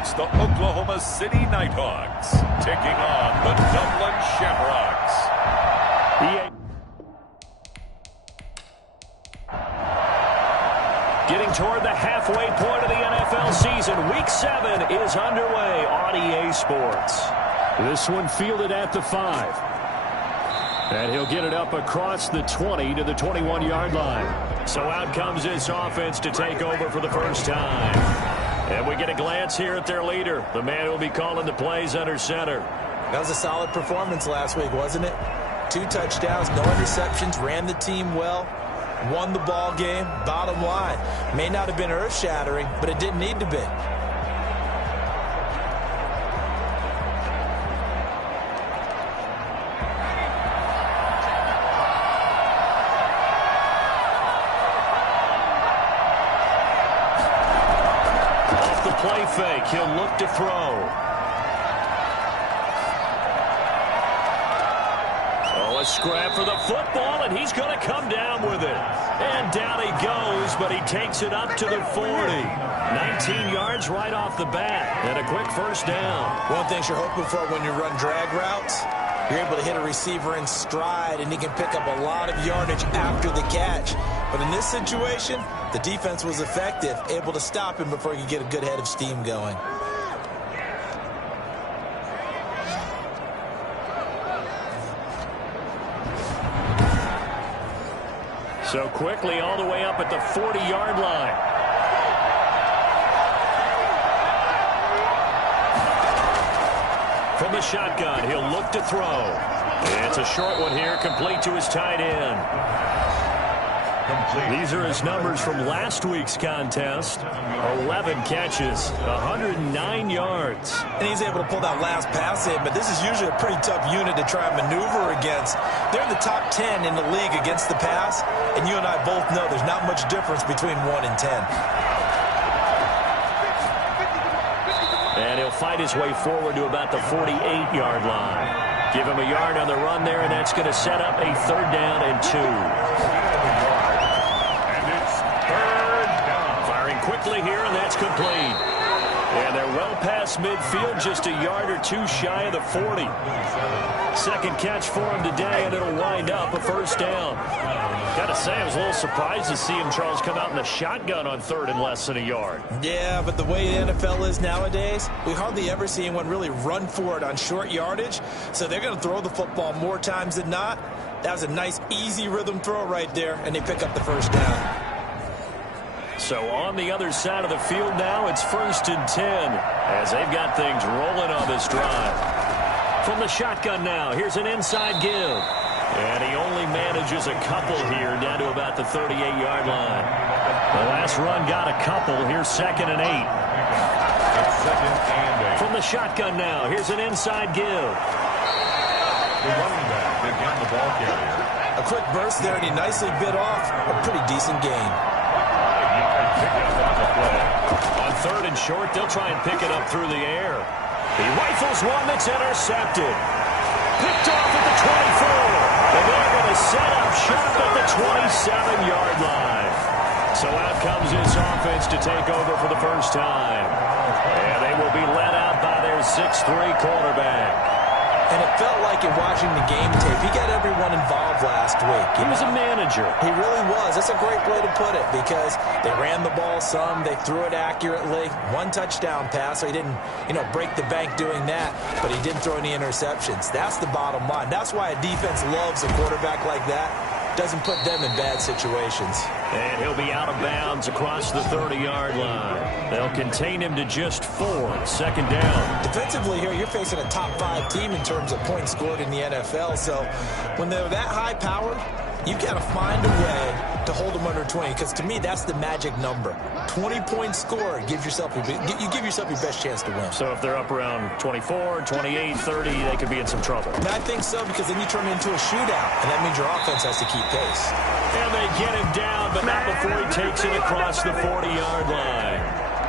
It's the Oklahoma City Nighthawks taking on the Dublin Shamrocks. Getting toward the halfway point of the NFL season. Week 7 is underway on EA Sports. This one fielded at the 5. And he'll get it up across the 20 to the 21-yard line. So out comes this offense to take over for the first time. And we get a glance here at their leader, the man who will be calling the plays under center. That was a solid performance last week, wasn't it? 2 touchdowns, no interceptions, ran the team well, won the ball game. Bottom line, may not have been earth-shattering, but it didn't need to be. Play fake. He'll look to throw. Oh, a scrap for the football, and he's going to come down with it. And down he goes, but he takes it up to the 40. 19 yards right off the bat, and a quick first down. One thing you're hoping for when you run drag routes, you're able to hit a receiver in stride, and he can pick up a lot of yardage after the catch. But in this situation, the defense was effective, able to stop him before he could get a good head of steam going. So quickly all the way up at the 40-yard line. From the shotgun, he'll look to throw. It's a short one here, complete to his tight end. These are his numbers from last week's contest. 11 catches, 109 yards. And he's able to pull that last pass in, but this is usually a pretty tough unit to try and maneuver against. They're in the top 10 in the league against the pass, and you and I both know there's not much difference between 1 and 10. And he'll fight his way forward to about the 48-yard line. Give him a yard on the run there, and that's going to set up a 3rd down and 2. Quickly here, and that's complete. And they're well past midfield, just a yard or 2 shy of the 40. Second catch for him today, and it'll wind up a first down. Gotta say, I was a little surprised to see him, Charles, come out in the shotgun on 3rd and less than a yard. Yeah, but the way the NFL is nowadays, we hardly ever see anyone really run for it on short yardage. So they're going to throw the football more times than not. That was a nice, easy rhythm throw right there, and they pick up the first down. So on the other side of the field now, it's 1st and 10 as they've got things rolling on this drive. From the shotgun now, here's an inside give. And he only manages a couple here down to about the 38-yard line. The last run got a couple. Here's 2nd and 8. It's 2nd and 8. From the shotgun now, here's an inside give. The running back again, the ball carrier. A quick burst there, and he nicely bit off a pretty decent gain. On 3rd and short, they'll try and pick it up through the air. He rifles one that's intercepted. Picked off at the 24. And they're going to set up shop at the 27-yard line. So out comes this offense to take over for the first time. And they will be led out by their 6'3 quarterback. And it felt like in watching the game tape, he got everyone involved last week. He was a manager. He really was. That's a great way to put it because they ran the ball some, they threw it accurately. 1 touchdown pass, so he didn't, break the bank doing that, but he didn't throw any interceptions. That's the bottom line. That's why a defense loves a quarterback like that. Doesn't put them in bad situations. And he'll be out of bounds across the 30-yard line. They'll contain him to just 4. 2nd down. Defensively here, you're facing a top 5 team in terms of points scored in the NFL. So when they're that high-powered, you've got to find a way to hold them under 20. Because to me, that's the magic number. 20 points scored, you give yourself your best chance to win. So if they're up around 24, 28, 30, they could be in some trouble. And I think so, because then you turn it into a shootout, and that means your offense has to keep pace. And they get him down, but not before he takes it across the 40-yard line.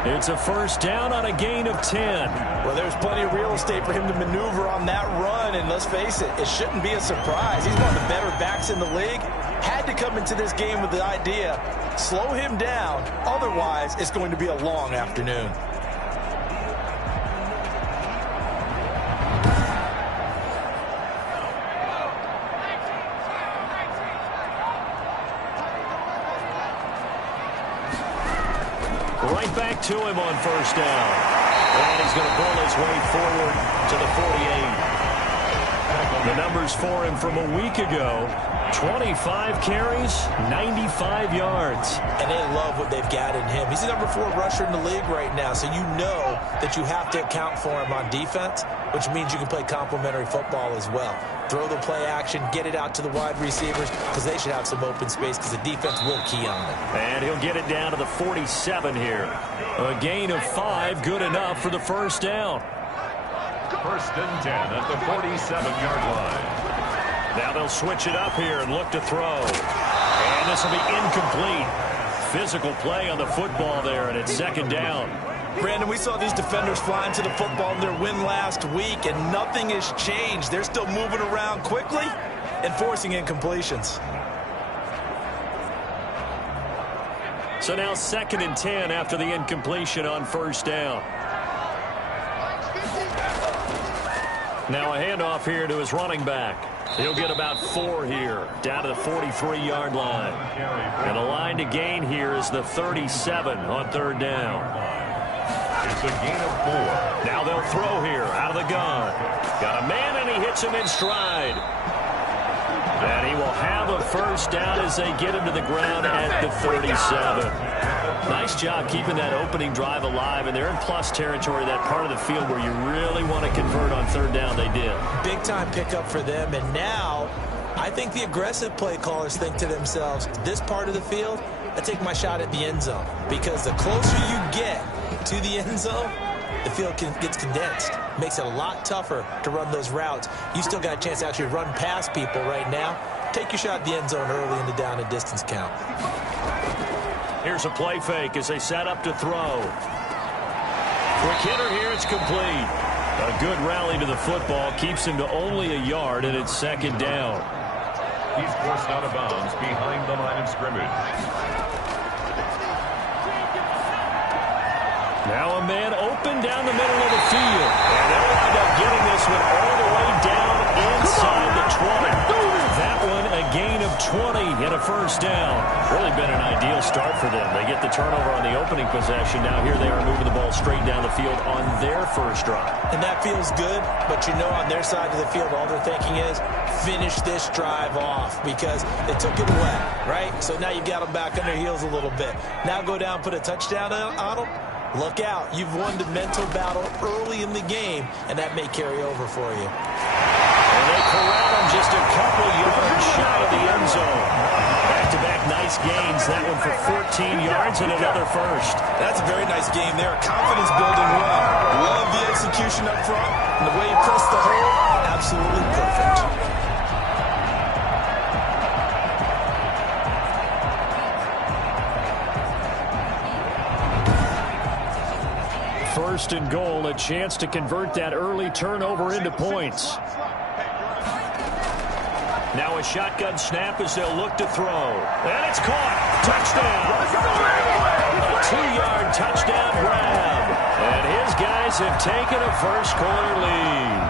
It's a first down on a gain of 10. Well, there's plenty of real estate for him to maneuver on that run, and let's face it, it shouldn't be a surprise. He's one of the better backs in the league. Had to come into this game with the idea, slow him down, otherwise it's going to be a long afternoon. back to him on first down. And he's going to bull his way forward to the 48. The numbers for him from a week ago: 25 carries, 95 yards. And they love what they've got in him. He's the number 4 rusher in the league right now, so you know that you have to account for him on defense, which means you can play complementary football as well. Throw the play action, get it out to the wide receivers, because they should have some open space, because the defense will key on them. And he'll get it down to the 47 here. A gain of 5, good enough for the first down. First and 10 at the 47-yard line. Now they'll switch it up here and look to throw. And this will be incomplete. Physical play on the football there, and it's second down. Brandon, we saw these defenders flying to the football in their win last week, and nothing has changed. They're still moving around quickly and forcing incompletions. So now second and 10 after the incompletion on first down. Now a handoff here to his running back. He'll get about 4 here, down to the 43-yard line. And the line to gain here is the 37 on third down. It's a gain of 4. Now they'll throw here out of the gun. Got a man, and he hits him in stride. And he will have a first down as they get him to the ground at the 37. Nice job keeping that opening drive alive, and they're in plus territory, that part of the field where you really want to convert on third down. They did. Big-time pickup for them, and now I think the aggressive play callers think to themselves, this part of the field, I take my shot at the end zone, because the closer you get to the end zone, the field gets condensed. Makes it a lot tougher to run those routes. You still got a chance to actually run past people right now. Take your shot at the end zone early in the down and distance count. Here's a play fake as they set up to throw. Quick hitter here, it's complete. A good rally to the football keeps him to only a yard, and it's second down. He's forced out of bounds behind the line of scrimmage. Now a man open down the middle of the field. And they'll wind up getting this one all the way down inside the 20. That one a gain of 20 and a first down. Really been an ideal start for them. They get the turnover on the opening possession. Now here they are moving the ball straight down the field on their first drive. And that feels good, but you know on their side of the field all they're thinking is finish this drive off, because they took it away, right? So now you got them back on their heels a little bit. Now go down, put a touchdown on them. Look out. You've won the mental battle early in the game, and that may carry over for you. And they corral him just a couple yards shy of the end zone. Back-to-back nice gains. That one for 14 yards and another first. That's a very nice game there. Confidence building run. Love the execution up front. And the way he pressed the hole, absolutely perfect. First and goal, a chance to convert that early turnover into points. Now a shotgun snap as they'll look to throw. And it's caught. Touchdown. A 2-yard touchdown grab. And his guys have taken a first-quarter lead.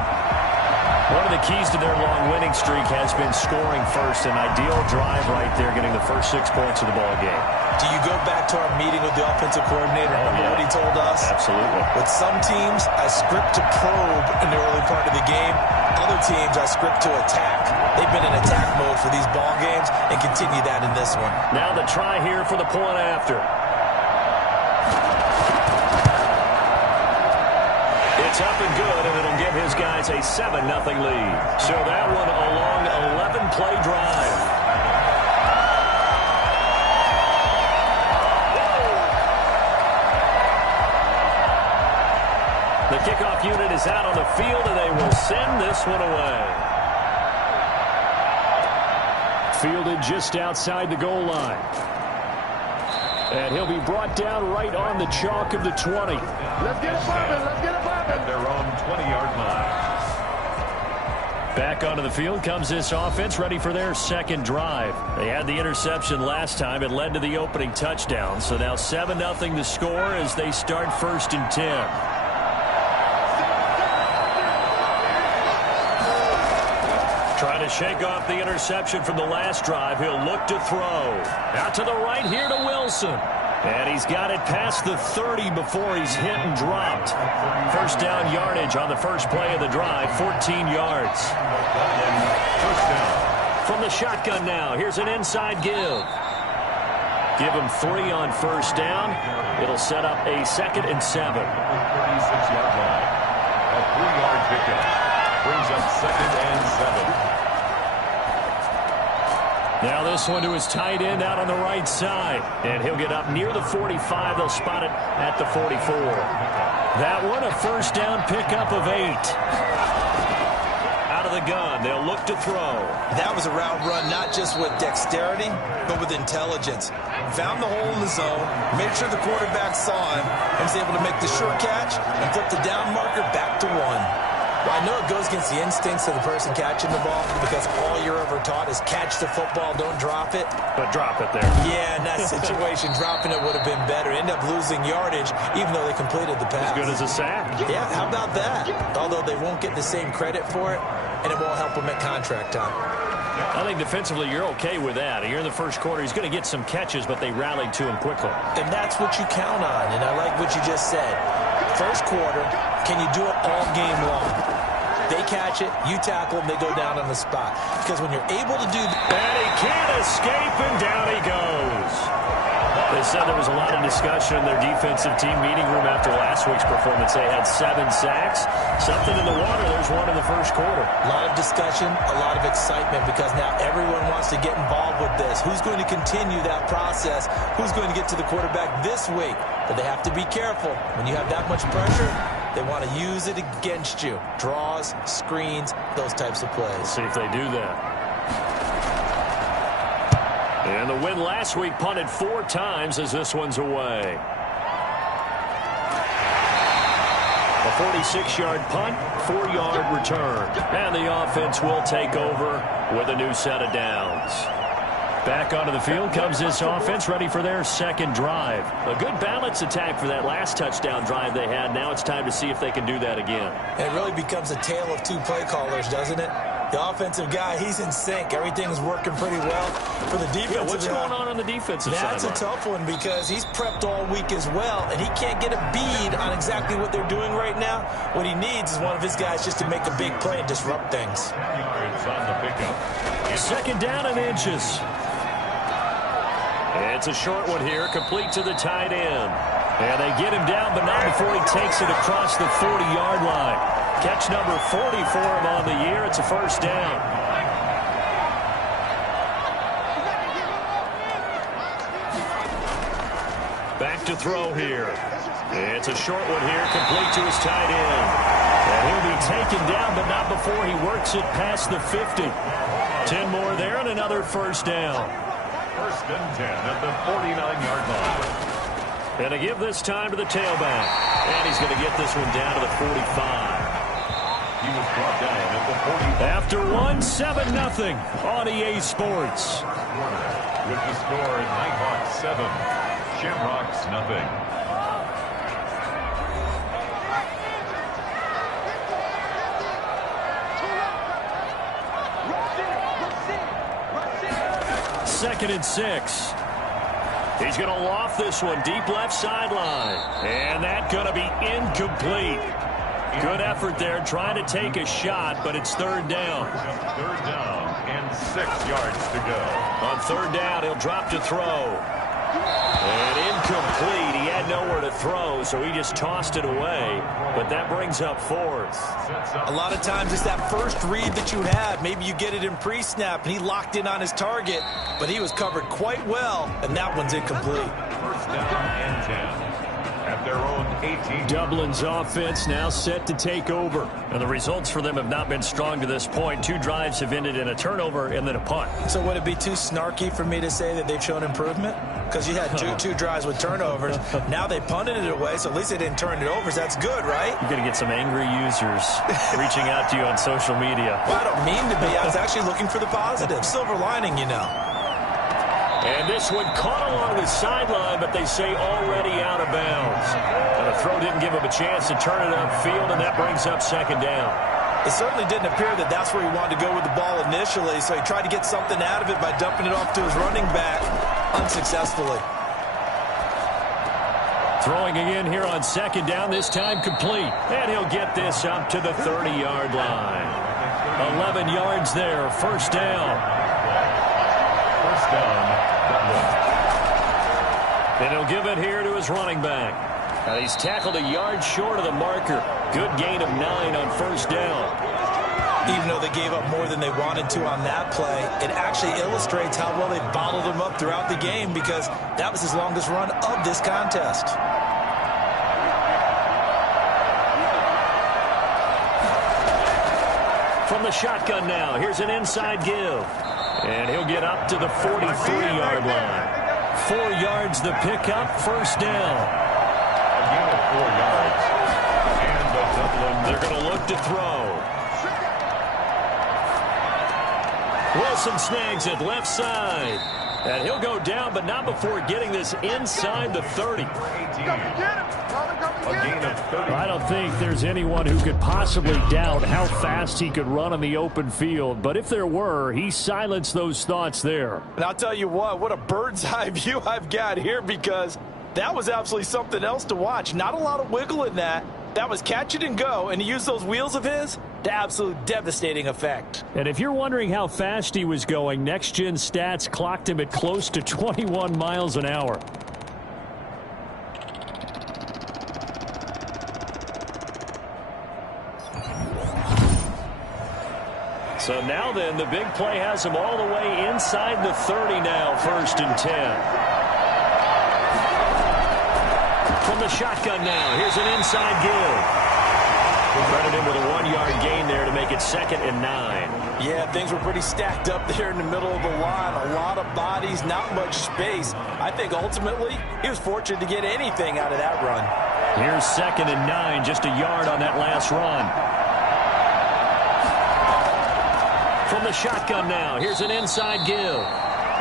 One of the keys to their long winning streak has been scoring first. An ideal drive right there, getting the first 6 points of the ball game. Do you go back to our meeting with the offensive coordinator? Remember what he told us? Absolutely. With some teams, I script to probe in the early part of the game. Other teams, I script to attack. They've been in attack mode for these ball games and continue that in this one. Now the try here for the point after. It's up and good, and it'll give his guys a 7-0 lead. So that one a long 11-play drive. The kickoff unit is out on the field, and they will send this one away. Fielded just outside the goal line. And he'll be brought down right on the chalk of the 20. Let's get a bumping. Let's get a bumping. At their own 20-yard line. Back onto the field comes this offense, ready for their second drive. They had the interception last time. It led to the opening touchdown. So now 7-0 to score as they start first and 10. Trying to shake off the interception from the last drive. He'll look to throw. Out to the right here to Wilson. And he's got it past the 30 before he's hit and dropped. First down yardage on the first play of the drive, 14 yards. First down. From the shotgun now, here's an inside give. Give him 3 on first down. It'll set up a 2nd and 7. 36-yard line. A 3-yard pickup. Brings up 2nd and 7. Now this one to his tight end out on the right side. And he'll get up near the 45. They'll spot it at the 44. That one, a first down pickup of 8. Out of the gun, they'll look to throw. That was a route run not just with dexterity, but with intelligence. Found the hole in the zone, made sure the quarterback saw him, and was able to make the sure catch and flip the down marker back to 1. Well, I know it goes against the instincts of the person catching the ball because all you're ever taught is catch the football, don't drop it. But drop it there. Yeah, in that situation, dropping it would have been better. End up losing yardage, even though they completed the pass. As good as a sack. Yeah, how about that? Although they won't get the same credit for it, and it won't help them at contract time. I think defensively you're okay with that. Here in the first quarter, he's going to get some catches, but they rallied to him quickly. And that's what you count on, and I like what you just said. First quarter, can you do it all game long? They catch it, you tackle them, they go down on the spot. Because when you're able to do that, and he can't escape, and down he goes. They said there was a lot of discussion in their defensive team meeting room after last week's performance. They had 7 sacks. Something in the water. There's one in the first quarter. A lot of discussion, a lot of excitement because now everyone wants to get involved with this. Who's going to continue that process? Who's going to get to the quarterback this week? But they have to be careful. When you have that much pressure, they want to use it against you. Draws, screens, those types of plays. Let's see if they do that. And the win last week punted 4 times as this one's away. A 46-yard punt, 4-yard return. And the offense will take over with a new set of downs. Back onto the field comes this offense, ready for their second drive. A good balance attack for that last touchdown drive they had. Now it's time to see if they can do that again. And it really becomes a tale of 2 play callers, doesn't it? The offensive guy, he's in sync. Everything's working pretty well for the defensive. Yeah, what's going on the defensive side? That's a tough one because he's prepped all week as well, and he can't get a bead on exactly what they're doing right now. What he needs is one of his guys just to make a big play and disrupt things. On the pickup. Second down and inches. It's a short one here, complete to the tight end. And they get him down, but not before he takes it across the 40-yard line. Catch number 40 for him on the year. It's a first down. Back to throw here. It's a short one here, complete to his tight end. And he'll be taken down, but not before he works it past the 50. 10 more there and another first down. First and 10 at the 49-yard line. And to give this time to the tailback. And he's going to get this one down to the 45. He was brought down at the 40. After 1-7-0 on EA Sports. With the score, Nighthawks 7, Shamrocks 0. Second and 6. He's going to loft this one deep left sideline. And that's going to be incomplete. Good effort there trying to take a shot, but it's third down. Third down and 6 yards to go. On third down, he'll drop to throw. And incomplete. He had nowhere to throw, so he just tossed it away. But that brings up fourth. A lot of times it's that first read that you have. Maybe you get it in pre-snap, and he locked in on his target, but he was covered quite well, and that one's incomplete. First down and 10. At their own 18. Dublin's offense now set to take over. And the results for them have not been strong to this point. 2 drives have ended in a turnover and then a punt. So would it be too snarky for me to say that they've shown improvement? Because you had two drives with turnovers. Now they punted it away, so at least they didn't turn it over. So that's good, right? You're going to get some angry users reaching out to you on social media. Well, I don't mean to be. I was actually looking for the positive. Silver lining, you know. And this one caught along the sideline, but they say already out of bounds. And the throw didn't give him a chance to turn it upfield, and that brings up second down. It certainly didn't appear that that's where he wanted to go with the ball initially, so he tried to get something out of it by dumping it off to his running back unsuccessfully. Throwing again here on second down, this time complete. And he'll get this up to the 30-yard line. 11 yards there, first down. And he'll give it here to his running back. And he's tackled a yard short of the marker. Good gain of 9 on first down. Even though they gave up more than they wanted to on that play, it actually illustrates how well they bottled him up throughout the game, because that was his longest run of this contest. From the shotgun now, here's an inside give. And he'll get up to the 43-yard line. 4 yards the pickup, first down. Again, 4 yards. And They're going to look to throw. Wilson snags it left side. And he'll go down, but not before getting this inside the 30. I don't think there's anyone who could possibly doubt how fast he could run on the open field. But if there were, he silenced those thoughts there. And I'll tell you what a bird's eye view I've got here, because that was absolutely something else to watch. Not a lot of wiggle in that. That was catch it and go, and he used those wheels of his to absolute devastating effect. And if you're wondering how fast he was going, Next Gen Stats clocked him at close to 21 miles an hour. So now then, the big play has him all the way inside the 30 now, first and 10. From the shotgun now, here's an inside give. Credit him with a 1-yard gain there to make it second and 9. Yeah, things were pretty stacked up there in the middle of the line. A lot of bodies, not much space. I think ultimately he was fortunate to get anything out of that run. Here's second and 9, just a yard on that last run. From the shotgun now, here's an inside give.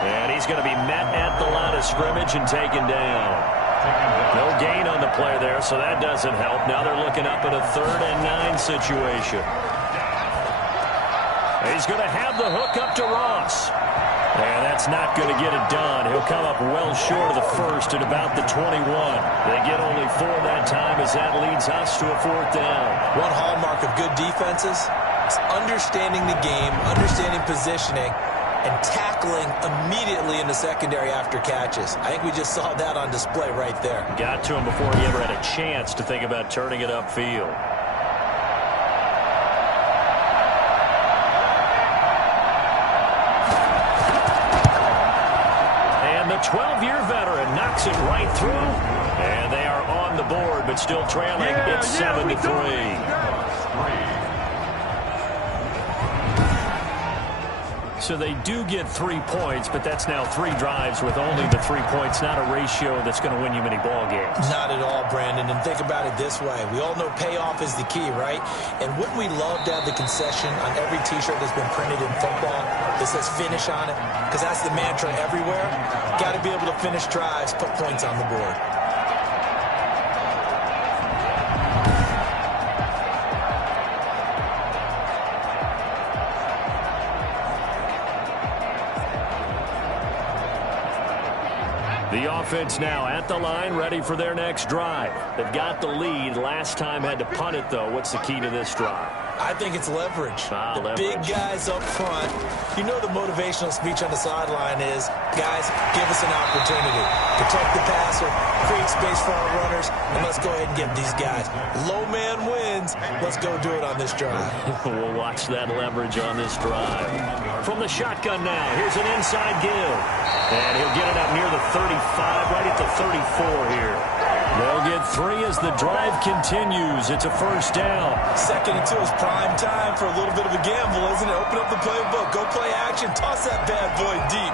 And he's going to be met at the line of scrimmage and taken down. No gain on the play there, so that doesn't help. Now they're looking up at a 3rd and 9 situation. He's going to have the hook up to Ross. And that's not going to get it done. He'll come up well short of the first at about the 21. They get only 4 that time, as that leads us to a 4th down. One hallmark of good defenses is understanding the game, understanding positioning, and tackling immediately in the secondary after catches. I think we just saw that on display right there. Got to him before he ever had a chance to think about turning it upfield. And the 12-year veteran knocks it right through. And they are on the board, but still trailing. It's 7-3. So they do get 3 points, but that's now 3 drives with only the 3 points, not a ratio that's going to win you many ball games. Not at all, Brandon. And think about it this way. We all know payoff is the key, right? And wouldn't we love to have the concession on every T-shirt that's been printed in football that says finish on it? Because that's the mantra everywhere. Got to be able to finish drives, put points on the board. The offense now at the line, ready for their next drive. They've got the lead. Last time had to punt it, though. What's the key to this drive? I think it's leverage. The leverage. Big guys up front. You know the motivational speech on the sideline is, guys, give us an opportunity. Protect the passer, create space for our runners, and let's go ahead and get these guys. Low man wins. Let's go do it on this drive. We'll watch that leverage on this drive. From the shotgun now, here's an inside give. And he'll get it up near the 35, right at the 34 here. They'll get 3 as the drive continues. It's a first down. 2nd and 2 is prime time for a little bit of a gamble, isn't it? Open up the playbook, go play action, toss that bad boy deep.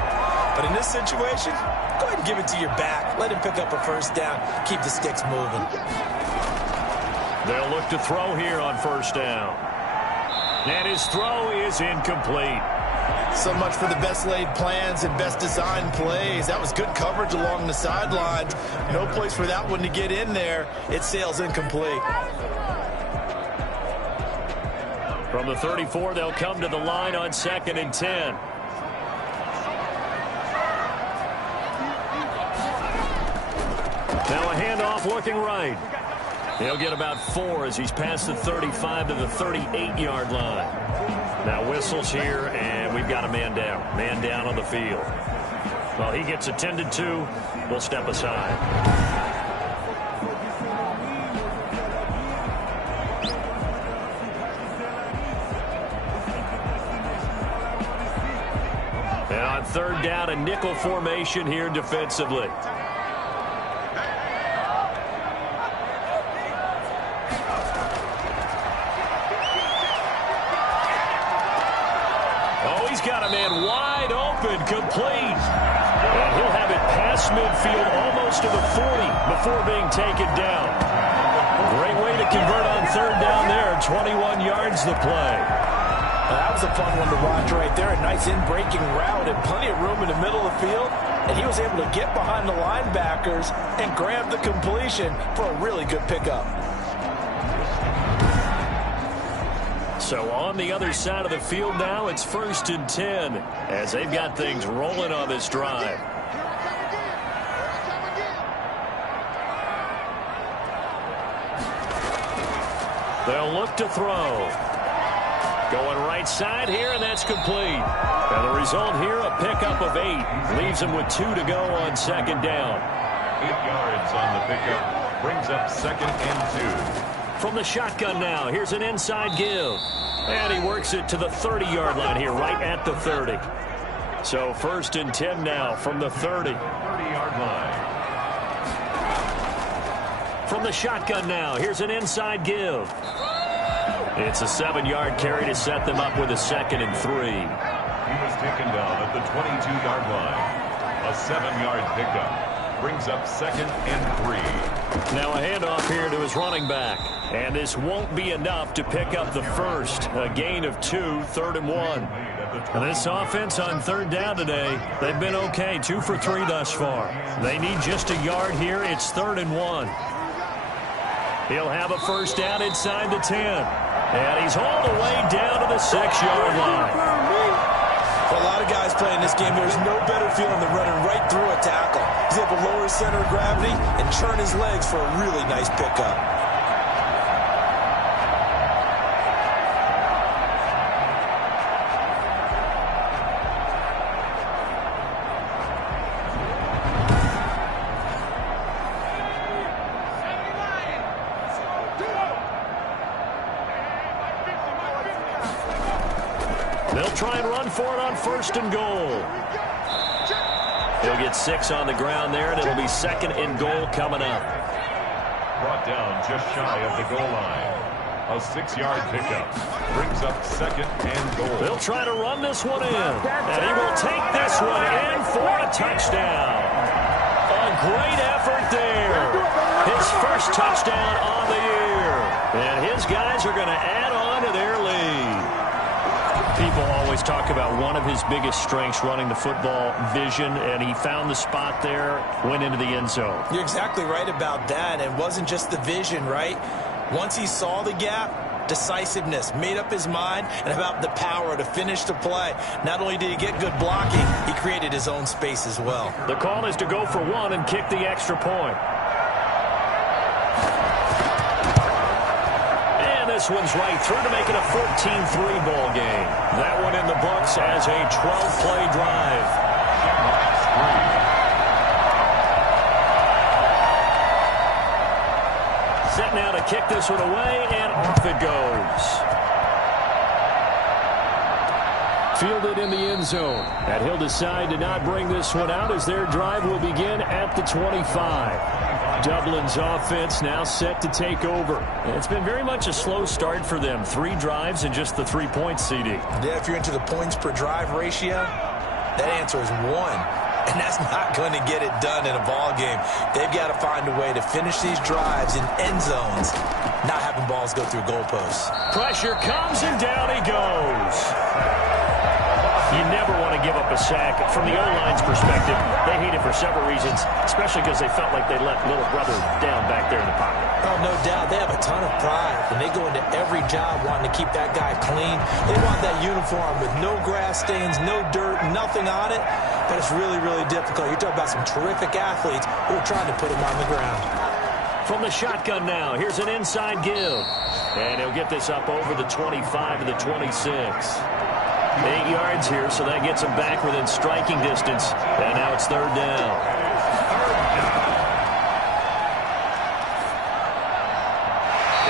But in this situation, go ahead and give it to your back. Let him pick up a first down. Keep the sticks moving. They'll look to throw here on first down. And his throw is incomplete. So much for the best laid plans and best designed plays. That was good coverage along the sidelines. No place for that one to get in there. It sails incomplete. From the 34, they'll come to the line on 2nd and 10. Now a handoff looking right. He'll get about 4 as he's past the 35 to the 38-yard line. Now whistles here, and we've got a man down. Man down on the field. Well, he gets attended to. We'll step aside. And on third down, a nickel formation here defensively. Oh, he's got a man wide open, complete. And he'll have it past midfield almost to the 40 before being taken down. Great way to convert on third down there. 21 yards the play. That was a fun one to watch right there. A nice in-breaking route and plenty of room in the middle of the field. And he was able to get behind the linebackers and grab the completion for a really good pickup. So on the other side of the field now, it's 1st and 10 as they've got things rolling on this drive. They'll look to throw. Going right side here, and that's complete. And the result here, a pickup of 8. Leaves them with 2 to go on second down. 8 yards on the pickup. Brings up 2nd and 2. From the shotgun now, here's an inside give. And he works it to the 30-yard line here, right at the 30. So 1st and 10 now from the 30. 30-yard line. From the shotgun now, here's an inside give. It's a 7-yard carry to set them up with a 2nd and 3. He was taken down at the 22-yard line. A 7-yard pickup. Brings up 2nd and 3. Now a handoff here to his running back. And this won't be enough to pick up the first. A gain of 2, 3rd and 1. And this offense on third down today, they've been okay. 2 for 3 thus far. They need just a yard here. It's 3rd and 1. He'll have a first down inside the 10. And he's all the way down to the 6-yard line. For a lot of guys playing this game, there's no better feeling than running right through a tackle. He's able to lower his center of gravity and turn his legs for a really nice pickup. They'll try and run for it on 1st and goal. He'll get 6 on the ground there, and it'll be 2nd and goal coming up. Brought down just shy of the goal line. A 6-yard pickup. Brings up 2nd and goal. They'll try to run this one in. And he will take this one in for a touchdown. A great effort there. His first touchdown on the year. And his guys are going to add on to their lead. People always talk about one of his biggest strengths running the football, vision, and he found the spot there, went into the end zone. You're exactly right about that. It wasn't just the vision, right? Once he saw the gap, decisiveness, made up his mind, and about the power to finish the play. Not only did he get good blocking, he created his own space as well. The call is to go for 1 and kick the extra point. This one's right through to make it a 14-3 ball game. That one in the books as a 12-play drive. Set now to kick this one away, and off it goes. Fielded in the end zone. And he'll decide to not bring this one out as their drive will begin at the 25. Dublin's offense now set to take over. It's been very much a slow start for them. 3 drives and just the 3 points, CD. Yeah, if you're into the points per drive ratio, that answer is 1. And that's not going to get it done in a ball game. They've got to find a way to finish these drives in end zones, not having balls go through goalposts. Pressure comes, and down he goes. You never want to give up a sack. From the O-line's perspective, they hate it for several reasons, especially because they felt like they let little brother down back there in the pocket. Oh, no doubt. They have a ton of pride, and they go into every job wanting to keep that guy clean. They want that uniform with no grass stains, no dirt, nothing on it, but it's really, really difficult. You're talking about some terrific athletes who are trying to put him on the ground. From the shotgun now, here's an inside give. And he'll get this up over the 25 to the 26. 8 yards here, so that gets him back within striking distance. And now it's third down.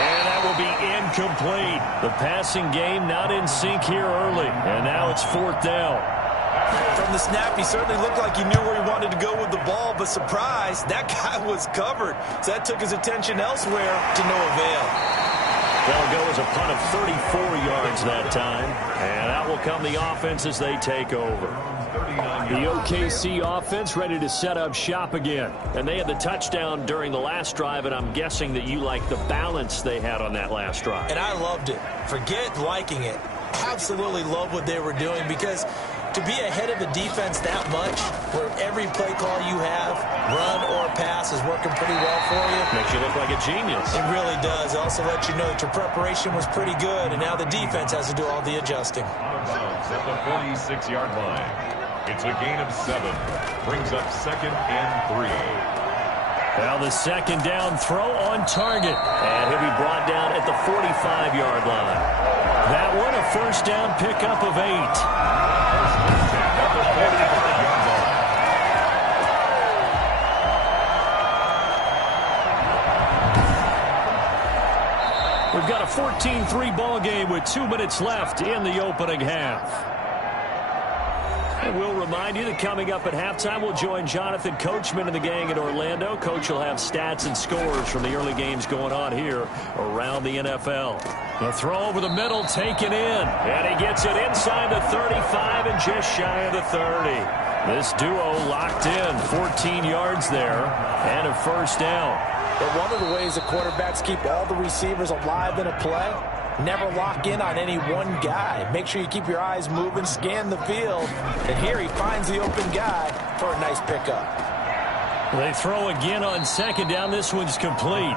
And that will be incomplete. The passing game not in sync here early. And now it's fourth down. From the snap, he certainly looked like he knew where he wanted to go with the ball, but surprise, that guy was covered. So that took his attention elsewhere to no avail. That'll go as a punt of 34 yards that time. And out will come the offense as they take over. The OKC offense ready to set up shop again. And they had the touchdown during the last drive, and I'm guessing that you like the balance they had on that last drive. And I loved it. Forget liking it. Absolutely love what they were doing, because to be ahead of a defense that much, where every play call you have, run or pass, is working pretty well for you. Makes you look like a genius. It really does. Also let you know that your preparation was pretty good, and now the defense has to do all the adjusting. At the 46-yard line. It's a gain of 7. Brings up second and 3. Well, the second down throw on target. And he'll be brought down at the 45-yard line. That one a first down pickup of 8. We've got a 14-3 ball game with 2 minutes left in the opening half. And we'll remind you that coming up at halftime, we'll join Jonathan Coachman and the gang in Orlando. Coach will have stats and scores from the early games going on here around the NFL. The throw over the middle taken in. And he gets it inside the 35 and just shy of the 30. This duo locked in, 14 yards there, and a first down. But one of the ways that quarterbacks keep all the receivers alive in a play, never lock in on any one guy. Make sure you keep your eyes moving, scan the field. And here he finds the open guy for a nice pickup. They throw again on second down. This one's complete.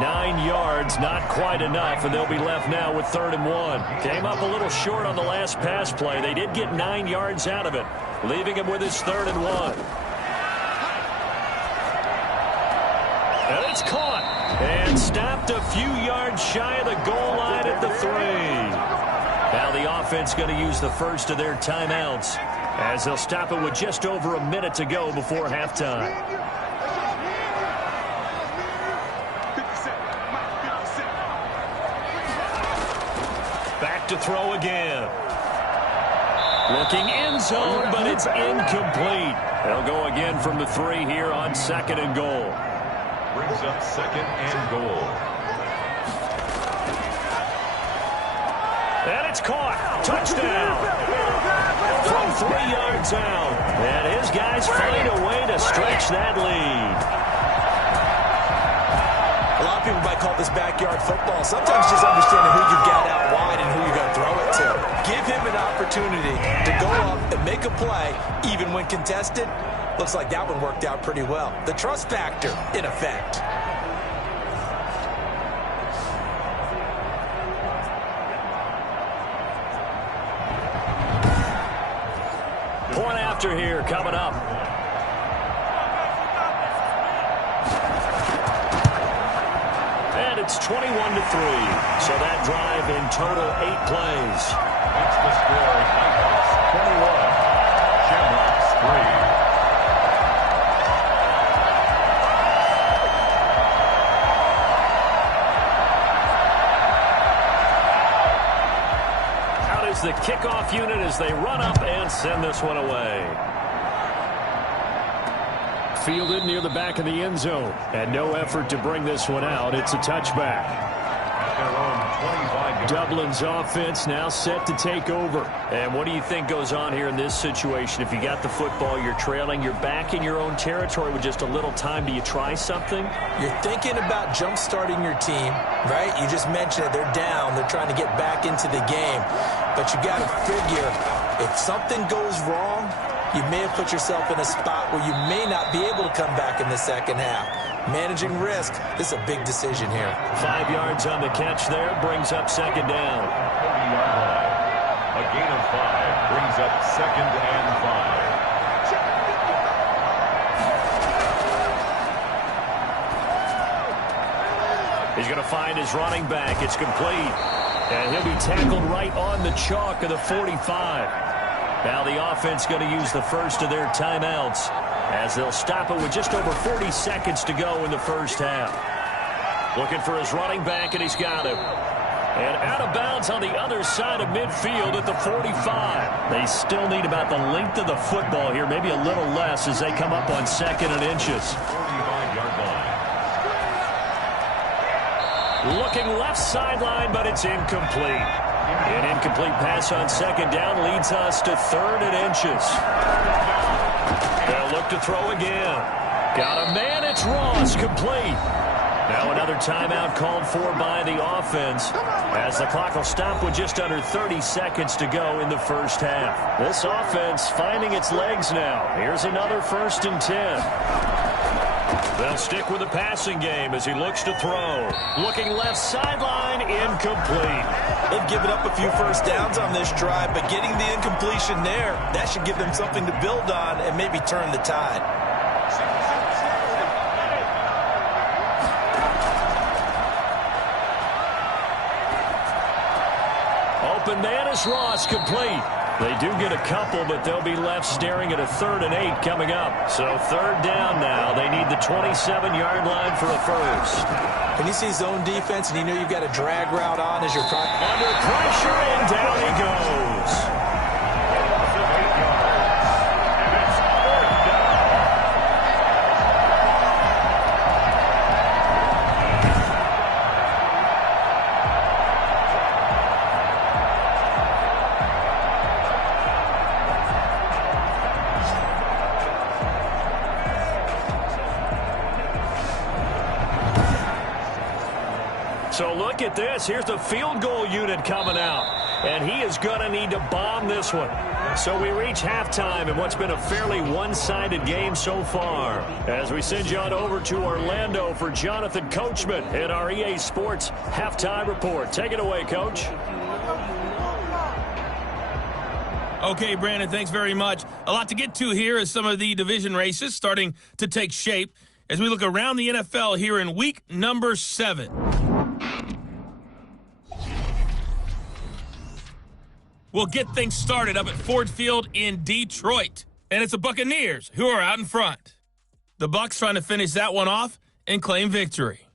9 yards, not quite enough, and they'll be left now with 3rd and 1. Came up a little short on the last pass play. They did get 9 yards out of it, leaving him with his 3rd and 1. And it's caught and stopped a few yards shy of the goal line at the 3. Now the offense going to use the first of their timeouts as they'll stop it with just over a minute to go before halftime. Back to throw again. Looking end zone, but it's incomplete. They'll go again from the 3 here on 2nd and goal. Brings up 2nd and goal. And it's caught. Touchdown. From 3 yards out. And his guys find a way to stretch that lead. A lot of people might call this backyard football. Sometimes just understanding who you've got out wide and who you're going to throw it to. Give him an opportunity to go up and make a play, even when contested. Looks like that one worked out pretty well. The trust factor, in effect. Point after here coming up. And it's 21-3. So that drive in total 8 plays. It's the score. Nighthawks 21. Shamrocks 3. The kickoff unit as they run up and send this one away. Fielded near the back of the end zone. And no effort to bring this one out. It's a touchback. Dublin's offense now set to take over. And what do you think goes on here in this situation? If you got the football, you're trailing, you're back in your own territory with just a little time. Do you try something? You're thinking about jump-starting your team, right? You just mentioned it. They're down. They're trying to get back into the game. But you got to figure If something goes wrong, you may have put yourself in a spot where you may not be able to come back in the second half. Managing risk, this is a big decision here. 5 yards on the catch there, brings up second down. 30-yard line. A gain of 5 brings up second and 5. He's going to find his running back. It's complete. And he'll be tackled right on the chalk of the 45. Now the offense going to use the first of their timeouts as they'll stop it with just over 40 seconds to go in the first half. Looking for his running back, and he's got him. And out of bounds on the other side of midfield at the 45. They still need about the length of the football here, maybe a little less as they come up on second and inches. 45-yard line. Looking left sideline, but it's incomplete. An incomplete pass on second down leads us to third and inches. They'll look to throw again. Got a man, it's Ross, complete. Now another timeout called for by the offense as the clock will stop with just under 30 seconds to go in the first half. This offense finding its legs now. Here's another 1st and 10. They'll stick with the passing game as he looks to throw. Looking left sideline, incomplete. They've given up a few first downs on this drive, but getting the incompletion there, that should give them something to build on and maybe turn the tide. Open man is Ross, complete. They do get a couple, but they'll be left staring at a 3rd and 8 coming up. So third down now. They need the 27-yard line for a first. When you see zone defense and you know you've got a drag route on as your prime. Under pressure, and down he goes. So look at this. Here's the field goal unit coming out. And he is going to need to bomb this one. So we reach halftime in what's been a fairly one-sided game so far. As we send you on over to Orlando for Jonathan Coachman in our EA Sports Halftime Report. Take it away, Coach. Okay, Brandon, thanks very much. A lot to get to here as some of the division races starting to take shape as we look around the NFL here in week number 7. We'll get things started up at Ford Field in Detroit. And it's the Buccaneers who are out in front. The Bucs trying to finish that one off and claim victory.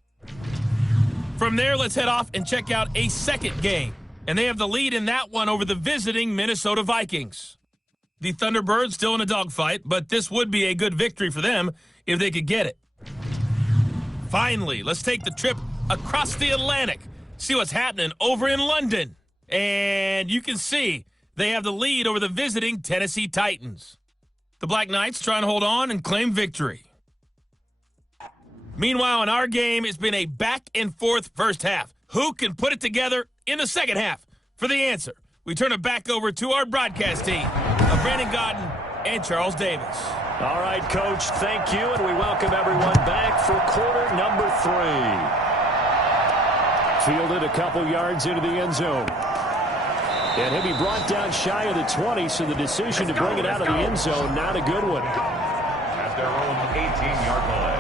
From there, let's head off and check out a second game. And they have the lead in that one over the visiting Minnesota Vikings. The Thunderbirds still in a dogfight, but this would be a good victory for them if they could get it. Finally, let's take the trip across the Atlantic, see what's happening over in London. And you can see they have the lead over the visiting Tennessee Titans. The Black Knights trying to hold on and claim victory. Meanwhile, in our game, it's been a back-and-forth first half. Who can put it together in the second half? For the answer, we turn it back over to our broadcast team of Brandon Godden and Charles Davis. All right, Coach, thank you, and we welcome everyone back for quarter number 3. Fielded a couple yards into the end zone. And he'll be brought down shy of the 20, so the decision to bring it out of the end zone, not a good one. At their own 18-yard line.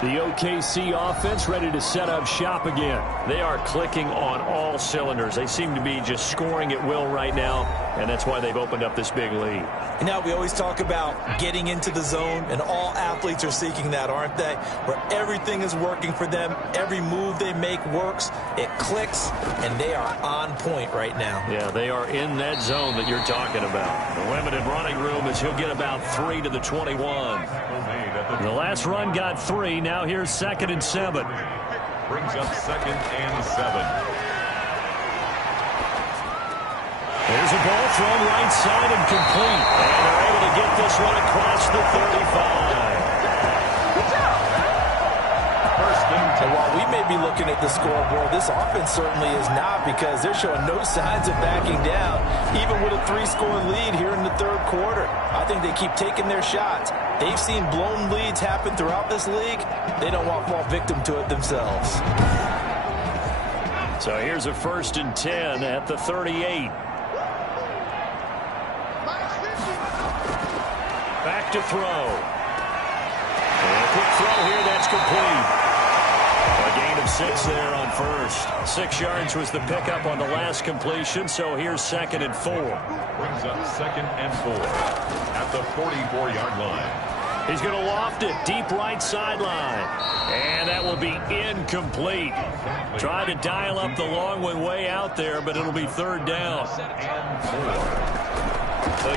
The OKC offense ready to set up shop again. They are clicking on all cylinders. They seem to be just scoring at will right now, and that's why they've opened up this big lead. And now we always talk about getting into the zone, and all athletes are seeking that, aren't they? Where everything is working for them, every move they make works, it clicks, and they are on point right now. Yeah, they are in that zone that you're talking about. The limited running room is he'll get about 3 to the 21. The last run got 3. Now here's 2nd and 7. Brings up 2nd and 7. There's a ball thrown right side and complete. And they're able to get this one across the 35. And while we may may be looking at the scoreboard. This offense certainly is not, because they're showing no signs of backing down, even with a 3-score lead here in the third quarter. I think they keep taking their shots. They've seen blown leads happen throughout this league. They don't want to fall victim to it themselves. So here's a 1st and 10 at the 38. Back to throw. And a quick throw here, that's complete. A gain of 6 there on first. 6 yards was the pickup on the last completion, so here's 2nd and 4. Brings up 2nd and 4 at the 44-yard line. He's going to loft it deep right sideline. And that will be incomplete. Try to dial up the long one way out there, but it'll be 3rd down.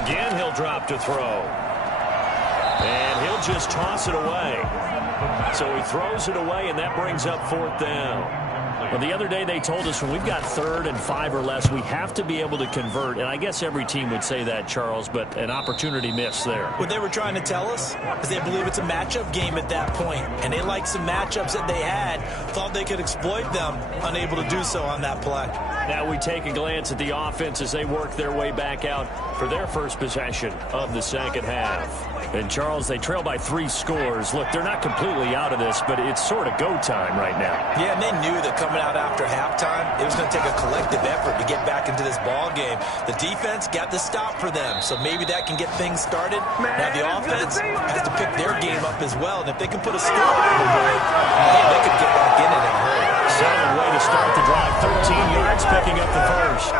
Again, he'll drop to throw. And he'll just toss it away. So he throws it away, and that brings up 4th down. Well, the other day they told us when we've got 3rd and 5 or less, we have to be able to convert. And I guess every team would say that, Charles, but an opportunity missed there. What they were trying to tell us is they believe it's a matchup game at that point, and they liked some matchups that they had, thought they could exploit them, unable to do so on that play. Now we take a glance at the offense as they work their way back out for their first possession of the second half. And, Charles, they trail by 3 scores. Look, they're not completely out of this, but it's sort of go time right now. Yeah, and they knew that coming out after halftime, it was going to take a collective effort to get back into this ball game. The defense got the stop for them, so maybe that can get things started. Now the offense has to pick their game up as well, and if they can put a score on the board, hey, they could get back in it and hurry. Solid way to start the drive. 13 yards, picking up the first.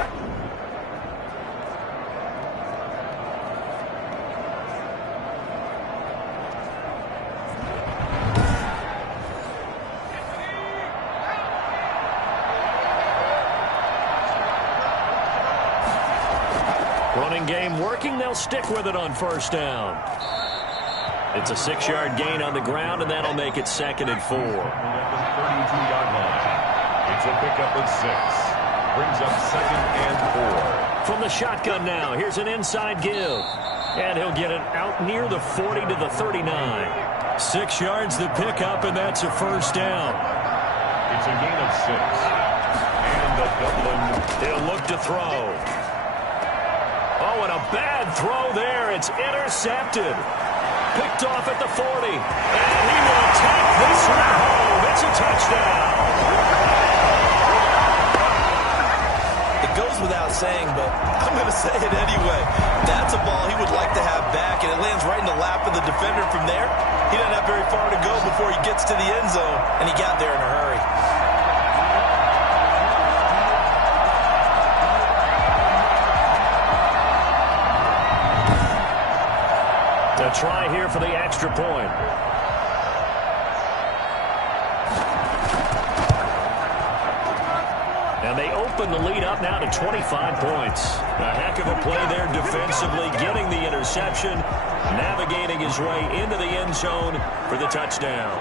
Running game working. They'll stick with it on 1st down. It's a 6-yard gain on the ground, and that'll make it 2nd and 4. 32-yard line. It's a pickup of 6. Brings up 2nd and 4. From the shotgun now, here's an inside give. And he'll get it out near the 40 to the 39. 6 yards the pickup, and that's a 1st down. It's a gain of 6. And the Dublin. He'll look to throw. Oh, and a bad throw there. It's intercepted. Picked off at the 40. And he will take this one home. It's a touchdown. It goes without saying, but I'm going to say it anyway. That's a ball he would like to have back, and it lands right in the lap of the defender from there. He doesn't have very far to go before he gets to the end zone, and he got there in a hurry. A try here for the extra point. And they open the lead up now to 25 points. A heck of a play there defensively, getting the interception, navigating his way into the end zone for the touchdown.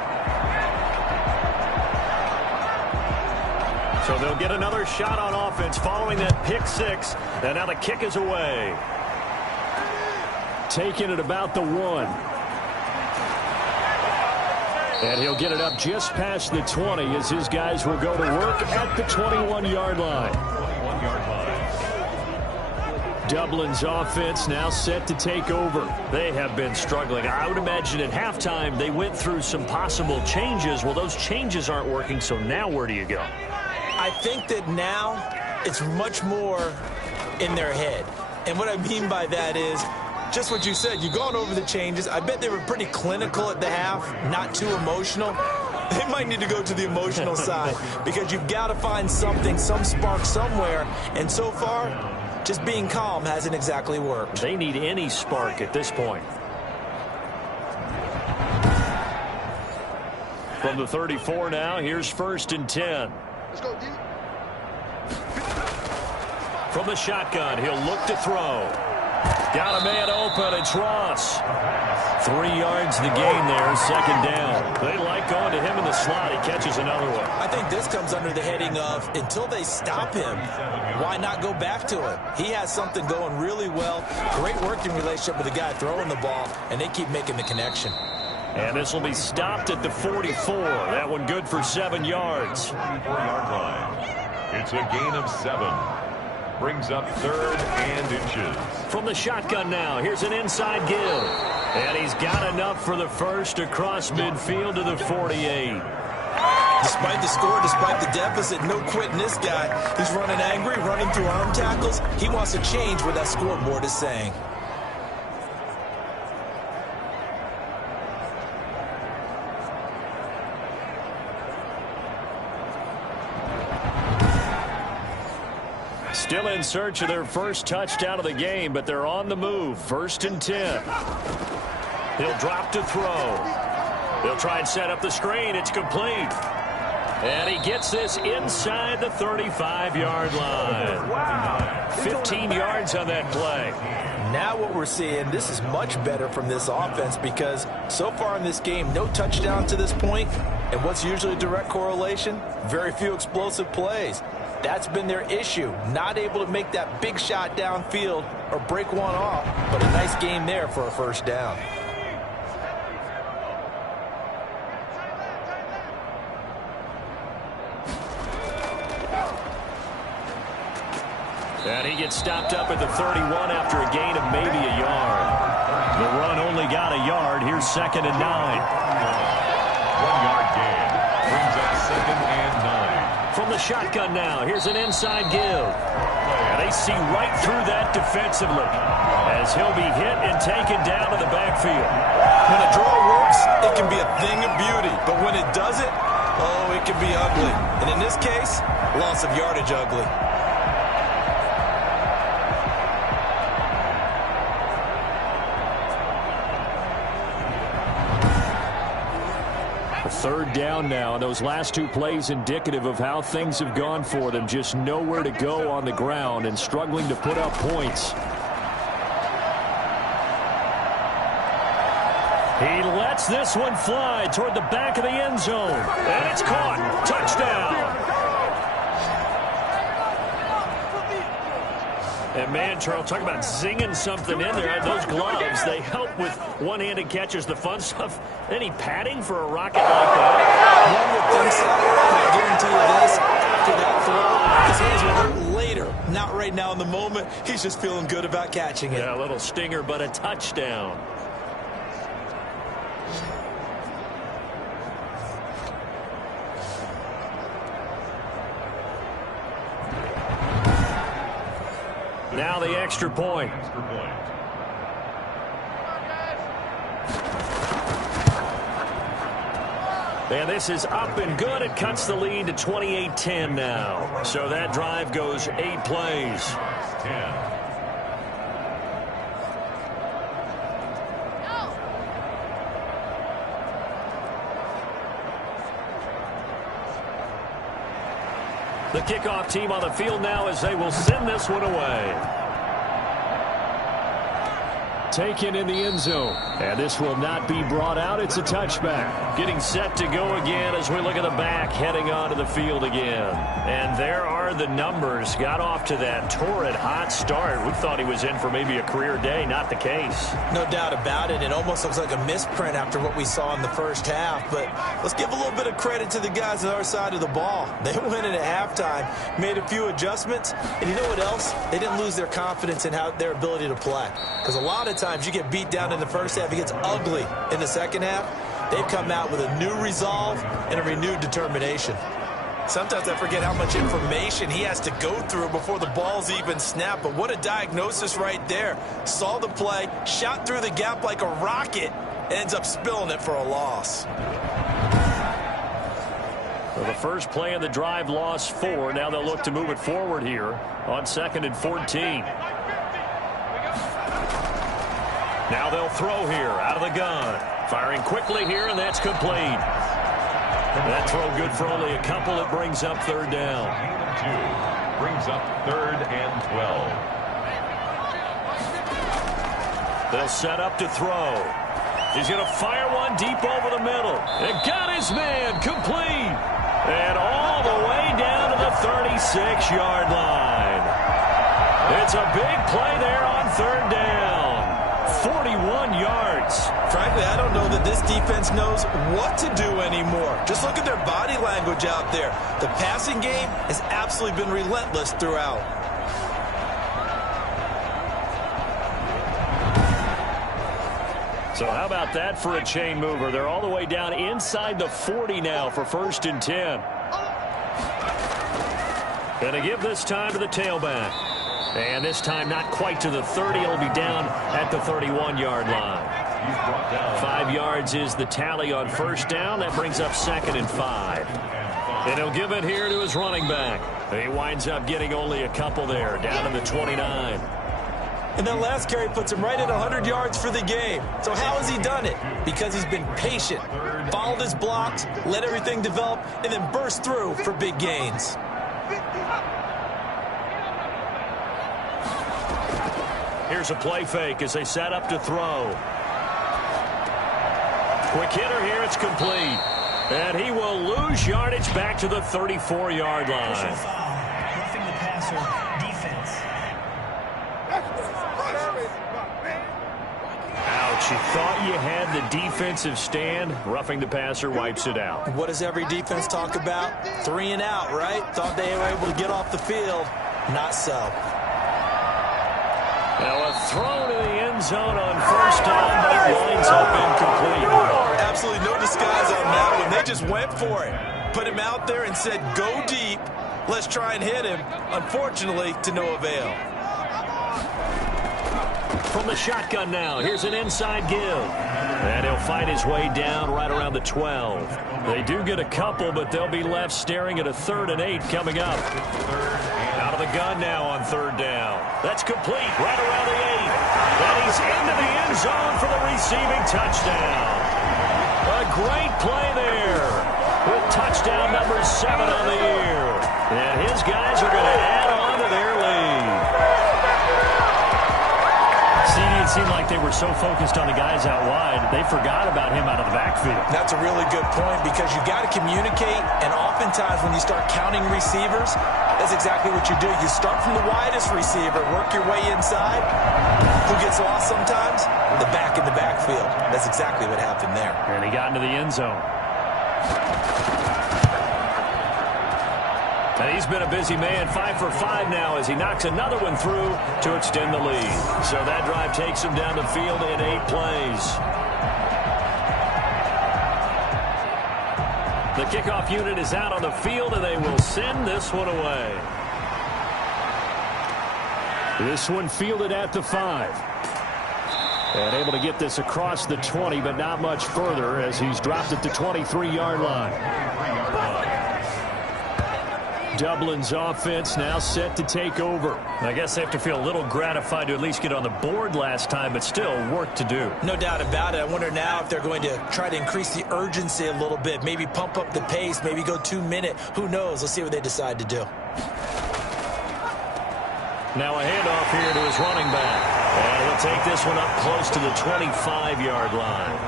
So they'll get another shot on offense following that pick 6. And now the kick is away. Taking it about the 1. And he'll get it up just past the 20 as his guys will go to work at the 21-yard line. 21-yard line. Dublin's offense now set to take over. They have been struggling. I would imagine at halftime they went through some possible changes. Well, those changes aren't working, so now where do you go? I think that now it's much more in their head. And what I mean by that is just what you said. You've gone over the changes. I bet they were pretty clinical at the half, not too emotional. They might need to go to the emotional side because you've got to find something, some spark somewhere. And so far, just being calm hasn't exactly worked. They need any spark at this point. From the 34 now, here's 1st and 10. Let's go, D. From the shotgun, he'll look to throw. Got a man open. It's Ross. 3 yards the gain there, 2nd down. They like going to him in the slot. He catches another one. I think this comes under the heading of until they stop him, why not go back to him? He has something going really well. Great working relationship with the guy throwing the ball, and they keep making the connection. And this will be stopped at the 44. That one good for 7 yards. 44-yard line. It's a gain of 7. Brings up 3rd and inches. From the shotgun now, here's an inside give. And he's got enough for the first across midfield to the 48. Despite the score, despite the deficit, no quitting this guy. He's running angry, running through arm tackles. He wants to change what that scoreboard is saying. Still in search of their first touchdown of the game, but they're on the move. 1st and 10. He'll drop to throw. They'll try and set up the screen. It's complete. And he gets this inside the 35-yard line. 15 yards on that play. Now what we're seeing, this is much better from this offense because so far in this game, no touchdown to this point. And what's usually a direct correlation? Very few explosive plays. That's been their issue. Not able to make that big shot downfield or break one off, but a nice game there for a first down. And he gets stopped up at the 31 after a gain of maybe a yard. The run only got a yard. Here's 2nd and 9. 1-yard gain. Brings up 2nd and 9. From the shotgun now, here's an inside give. And they see right through that defensively as he'll be hit and taken down to the backfield. When a draw works, it can be a thing of beauty. But when it doesn't, oh, it can be ugly. And in this case, loss of yardage ugly. Third down now, and those last 2 plays indicative of how things have gone for them. Just nowhere to go on the ground and struggling to put up points. He lets this one fly toward the back of the end zone. And it's caught. Touchdown. And man, Charles, talk about zinging something in there. Those gloves, they help with one-handed catches, the fun stuff. Any padding for a rocket like that? One would think so. I guarantee you this, after that throw, his hands will hurt later. Not right now in the moment. He's just feeling good about catching it. Yeah, a little stinger, but a touchdown. Now the extra point. And this is up and good. It cuts the lead to 28-10 now. So that drive goes 8 plays. 10. The kickoff team on the field now as they will send this one away. Taken in the end zone. And this will not be brought out. It's a touchback. Getting set to go again as we look at the back heading onto the field again. And there are the numbers. Got off to that torrid hot start. We thought he was in for maybe a career day. Not the case. No doubt about it. It almost looks like a misprint after what we saw in the first half. But let's give a little bit of credit to the guys on our side of the ball. They went in at halftime, made a few adjustments. And you know what else? They didn't lose their confidence in their ability to play. Because a lot of times you get beat down in the first half, it gets ugly in the second half. They've come out with a new resolve and a renewed determination. Sometimes I forget how much information he has to go through before the ball's even snapped. But what a diagnosis right there. Saw the play, shot through the gap like a rocket, ends up spilling it for a loss. Well, the first play of the drive lost 4. Now they'll look to move it forward here on 2nd and 14. Now they'll throw here out of the gun. Firing quickly here, and that's complete. That throw good for only a couple. It brings up 3rd down. 2 brings up 3rd and 12. They'll set up to throw. He's going to fire one deep over the middle. And got his man complete. And all the way down to the 36-yard line. It's a big play there on 3rd down. 41 31 yards. Frankly, I don't know that this defense knows what to do anymore. Just look at their body language out there. The passing game has absolutely been relentless throughout. So how about that for a chain mover? They're all the way down inside the 40 now for 1st and 10. Going to give this time to the tailback. And this time not quite to the 30. It'll be down at the 31-yard line. 5 yards is the tally on 1st down. That brings up 2nd and 5. And he'll give it here to his running back. He winds up getting only a couple there, down to the 29. And that last carry puts him right at 100 yards for the game. So how has he done it? Because he's been patient, followed his blocks, let everything develop, and then burst through for big gains. Here's a play fake as they set up to throw. Quick hitter here, it's complete. And he will lose yardage back to the 34-yard line. Personal foul, roughing the passer, defense. Ouch, you thought you had the defensive stand. Roughing the passer wipes it out. What does every defense talk about? 3 and out, right? Thought they were able to get off the field. Not so. Now a throw to the end zone on 1st down, but it winds up incomplete. Absolutely no disguise on that one. They just went for it. Put him out there and said, go deep. Let's try and hit him. Unfortunately, to no avail. From the shotgun now, here's an inside give. And he'll fight his way down right around the 12. They do get a couple, but they'll be left staring at a 3rd and 8 coming up. Out of the gun now on 3rd down. That's complete right around the 8. And he's into the end zone for the receiving touchdown. A great play there with touchdown number 7 on the year. And his guys are going to add on to their lead. It seemed like they were so focused on the guys out wide, they forgot about him out of the backfield. That's a really good point because you got to communicate, and oftentimes when you start counting receivers, that's exactly what you do. You start from the widest receiver, work your way inside. Who gets lost sometimes? The back in the backfield. That's exactly what happened there. And he got into the end zone. And he's been a busy man, 5 for 5 now as he knocks another one through to extend the lead. So that drive takes him down the field in 8 plays. The kickoff unit is out on the field, and they will send this one away. This one fielded at the 5. And able to get this across the 20, but not much further as he's dropped at the 23-yard line. Dublin's offense now set to take over. I guess they have to feel a little gratified to at least get on the board last time, but still work to do. No doubt about it. I wonder now if they're going to try to increase the urgency a little bit, maybe pump up the pace, maybe go 2-minute. Who knows? Let's see what they decide to do. Now a handoff here to his running back. And he'll take this one up close to the 25-yard line.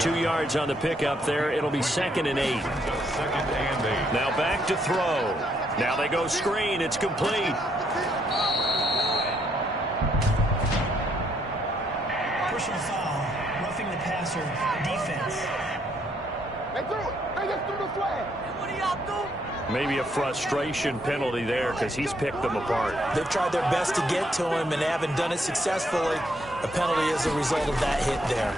2 yards on the pickup there. It'll be 2nd and 8. Now back to throw. Now they go screen. It's complete. Personal foul, roughing the passer, defense. Maybe a frustration penalty there because he's picked them apart. They've tried their best to get to him and haven't done it successfully. A penalty as a result of that hit there.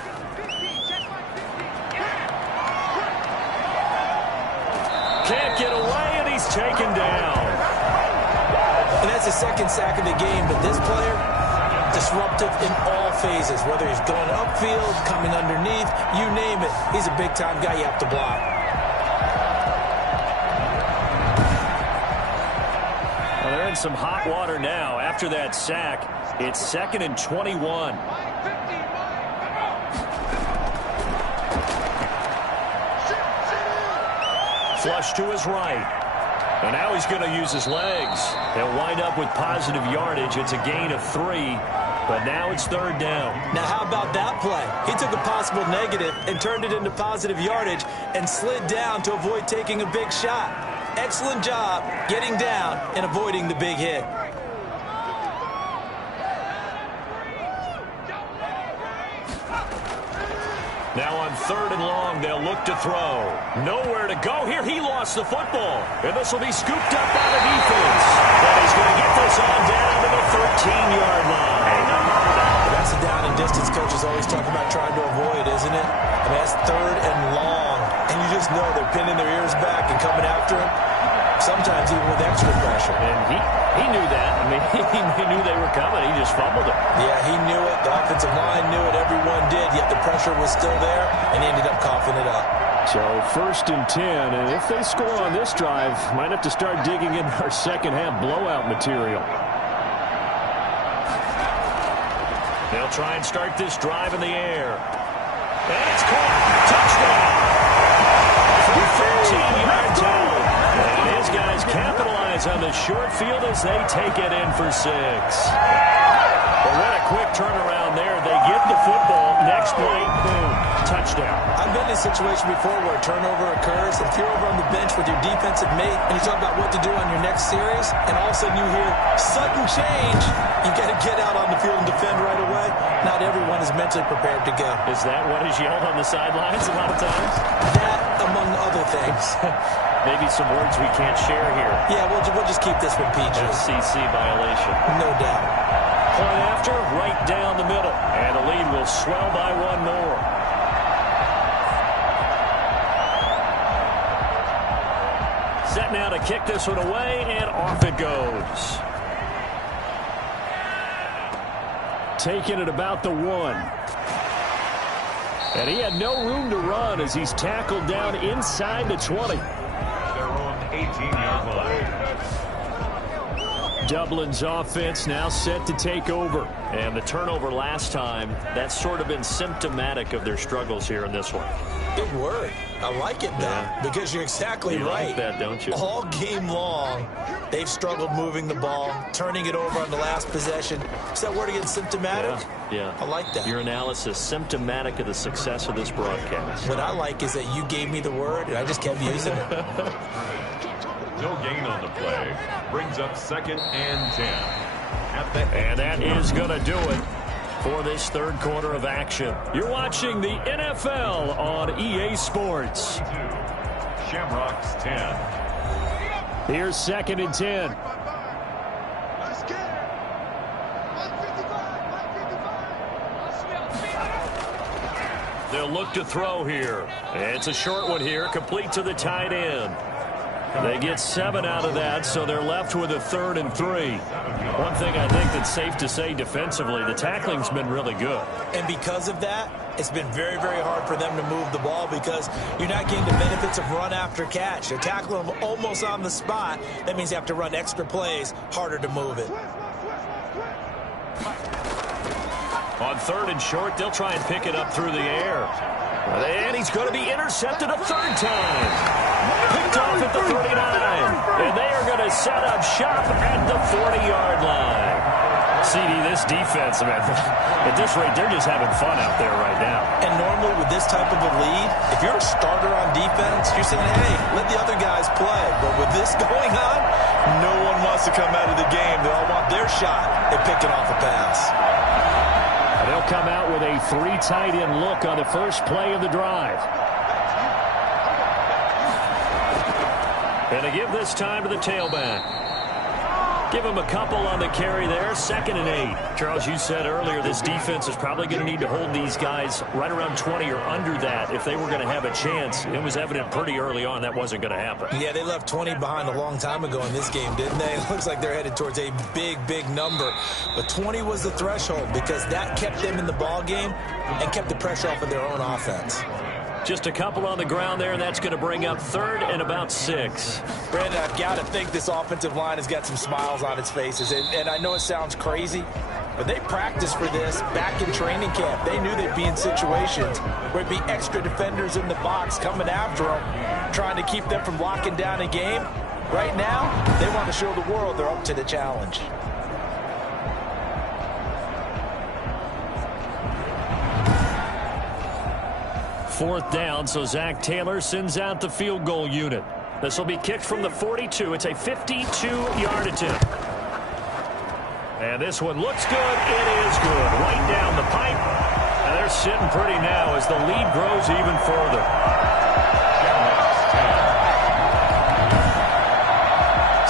Can't get away, and he's taken down. And that's the 2nd sack of the game, but this player, disruptive in all phases, whether he's going upfield, coming underneath, you name it. He's a big-time guy you have to block. Well, they're in some hot water now. After that sack, it's 2nd and 21. Flush to his right. And now he's going to use his legs. He'll wind up with positive yardage. It's a gain of 3, but now it's 3rd down. Now, how about that play? He took a possible negative and turned it into positive yardage and slid down to avoid taking a big shot. Excellent job getting down and avoiding the big hit. Now on 3rd and long, they'll look to throw. Nowhere to go here. He lost the football. And this will be scooped up by the defense. And he's going to get this on down to the 13-yard line. That's a down and distance coaches always talk about trying to avoid, isn't it? I mean, that's 3rd and long. And you just know they're pinning their ears back and coming after him. Sometimes even with extra pressure. And he knew that. I mean, he knew they were coming. He just fumbled it. Yeah, he knew it. The offensive line knew it. Everyone did. Yet the pressure was still there, and he ended up coughing it up. So 1st and 10. And if they score on this drive, might have to start digging in our second-half blowout material. They'll try and start this drive in the air. And it's caught. Touchdown. From 13 yards out. And his guys capitalize on the short field as they take it in for 6. But what a quick turnaround there. They get the football. Next play, boom, touchdown. I've been in a situation before where a turnover occurs, and if you're over on the bench with your defensive mate and you talk about what to do on your next series, and all of a sudden you hear sudden change, you got to get out on the field and defend right away. Not everyone is mentally prepared to go. Is that what is yelled on the sidelines a lot of times? That, among other things. Maybe some words we can't share here. Yeah, we'll just keep this one PG. FCC violation. No doubt. Point after, right down the middle. And the lead will swell by 1 more. Set now to kick this one away, and off it goes. Taking it about the 1. And he had no room to run as he's tackled down inside the 20. Their own 18-yard line. Dublin's offense now set to take over. And the turnover last time, that's sort of been symptomatic of their struggles here in this one. Big word. I like it, though, because you're exactly right. Like that, don't you? All game long, they've struggled moving the ball, turning it over on the last possession. Is that word again, symptomatic? Yeah. I like that. Your analysis, symptomatic of the success of this broadcast. What I like is that you gave me the word, and I just kept using it. No gain on the play. Brings up 2nd and 10. And that is going to do it for this 3rd quarter of action. You're watching the NFL on EA Sports. Shamrocks 10. Here's 2nd and 10. They'll look to throw here. It's a short one here, complete to the tight end. They get 7 out of that, so they're left with a 3rd and 3. One thing I think that's safe to say defensively, the tackling's been really good. And because of that, it's been very, very hard for them to move the ball because you're not getting the benefits of run after catch. They're tackling them almost on the spot. That means you have to run extra plays, harder to move it. On 3rd and short, they'll try and pick it up through the air. And he's going to be intercepted a 3rd time. Picked off at the 39. And they are going to set up shop at the 40-yard line. CD, this defense, man, at this rate, they're just having fun out there right now. And normally with this type of a lead, if you're a starter on defense, you're saying, hey, let the other guys play. But with this going on, no one wants to come out of the game. They all want their shot at picking off a pass. They'll come out with a 3 tight end look on the first play of the drive. And they give this time to the tailback. Give him a couple on the carry there. 2nd and 8. Charles, you said earlier this defense is probably going to need to hold these guys right around 20 or under that if they were going to have a chance. It was evident pretty early on that wasn't going to happen. Yeah, they left 20 behind a long time ago in this game, didn't they? It looks like they're headed towards a big, big number. But 20 was the threshold because that kept them in the ball game and kept the pressure off of their own offense. Just a couple on the ground there, and that's going to bring up 3rd and about 6. Brandon, I've got to think this offensive line has got some smiles on its faces. And I know it sounds crazy, but they practiced for this back in training camp. They knew they'd be in situations where it'd be extra defenders in the box coming after them, trying to keep them from locking down a game. Right now, they want to show the world they're up to the challenge. Fourth down, so Zach Taylor sends out the field goal unit. This will be kicked from the 42. It's a 52-yard attempt. And this one looks good. It is good. Right down the pipe. And they're sitting pretty now as the lead grows even further.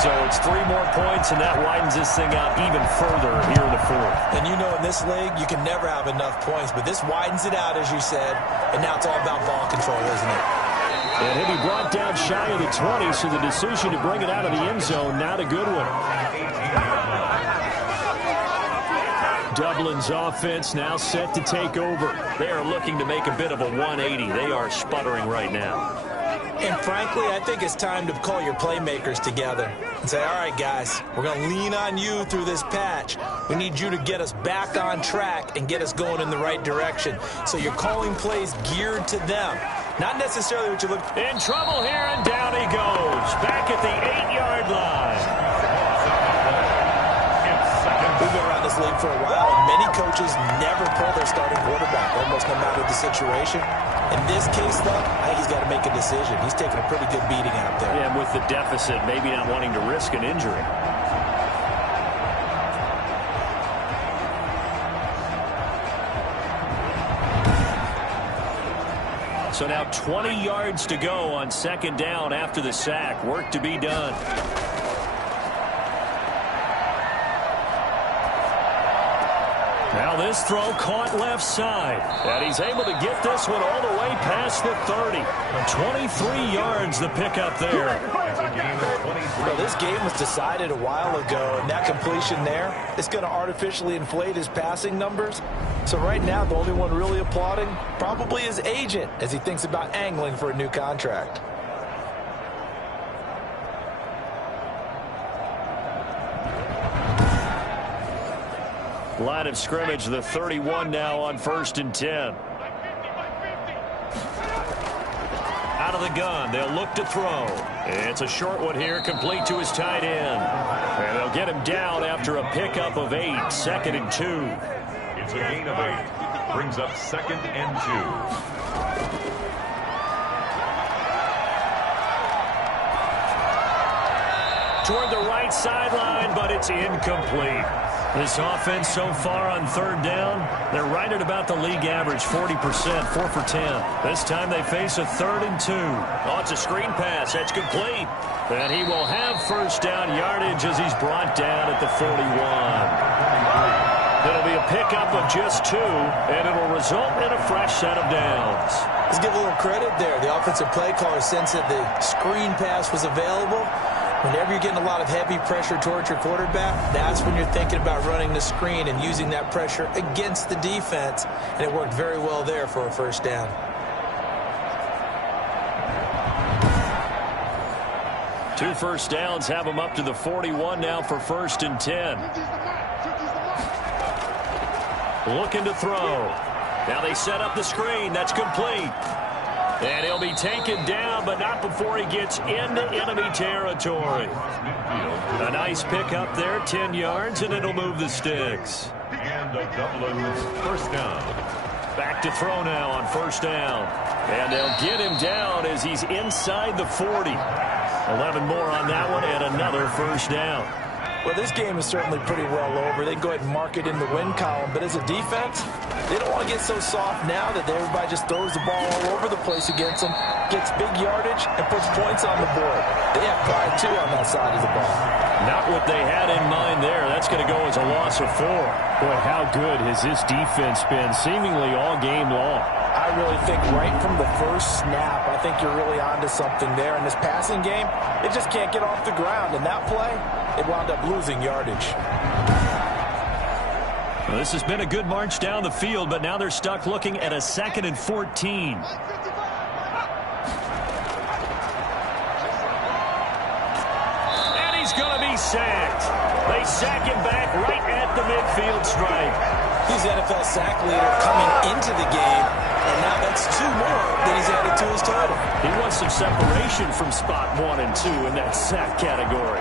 So it's 3 more points, and that widens this thing out even further here in the fourth. And you know in this league, you can never have enough points, but this widens it out, as you said, and now it's all about ball control, isn't it? And he'll be brought down shy of the 20, so the decision to bring it out of the end zone, not a good one. Dublin's offense now set to take over. They are looking to make a bit of a 180. They are sputtering right now. And frankly, I think it's time to call your playmakers together and say, all right, guys, we're going to lean on you through this patch. We need you to get us back on track and get us going in the right direction. So you're calling plays geared to them, not necessarily what you look for. In trouble here, and down he goes. Back at the 8-yard line. We've been around this league for a while, and many coaches never pull their starting quarterback, almost no matter the situation. In this case, though, I think he's got to make a decision. He's taking a pretty good beating out there. Yeah, and with the deficit, maybe not wanting to risk an injury. So now 20 yards to go on second down after the sack. Work to be done. Now this throw caught left side. And he's able to get this one all the way past the 30. 23 yards the pickup there. Well, this game was decided a while ago, and that completion there is going to artificially inflate his passing numbers. So right now, the only one really applauding probably his agent as he thinks about angling for a new contract. Line of scrimmage, the 31 now on 1st and 10. Out of the gun, they'll look to throw. It's a short one here, complete to his tight end. And they'll get him down after a pickup of 8, 2nd and 2. It's a gain of 8. Brings up 2nd and 2. Toward the right sideline, but it's incomplete. This offense so far on 3rd down, they're right at about the league average, 40%, 4 for 10. This time they face a 3rd and 2. Oh, it's a screen pass. That's complete. And he will have 1st down yardage as he's brought down at the 41. It'll be a pickup of just 2, and it'll result in a fresh set of downs. Let's give a little credit there. The offensive play caller sensed that the screen pass was available. Whenever you're getting a lot of heavy pressure towards your quarterback, that's when you're thinking about running the screen and using that pressure against the defense. And it worked very well there for a 1st down. Two 1st downs have him up to the 41 now for 1st and 10. Looking to throw. Now they set up the screen. That's complete. And he'll be taken down, but not before he gets into enemy territory. A nice pickup there, 10 yards, and it'll move the sticks. And a Dublin 1st down. Back to throw now on 1st down. And they'll get him down as he's inside the 40. 11 more on that one, and another 1st down. Well, this game is certainly pretty well over. They go ahead and mark it in the win column. But as a defense, they don't want to get so soft now that everybody just throws the ball all over the place against them, gets big yardage, and puts points on the board. They have pride, too, on that side of the ball. Not what they had in mind there. That's going to go as a loss of 4. Boy, how good has this defense been seemingly all game long? I really think right from the first snap, I think you're really onto something there. In this passing game, it just can't get off the ground. And that play, it wound up losing yardage. Well, this has been a good march down the field, but now they're stuck looking at a 2nd and 14. And he's going to be sacked. They sack him back right at the midfield stripe. He's the NFL sack leader coming into the game, and now that's 2 more that he's added to his total. He wants some separation from spot 1 and 2 in that sack category.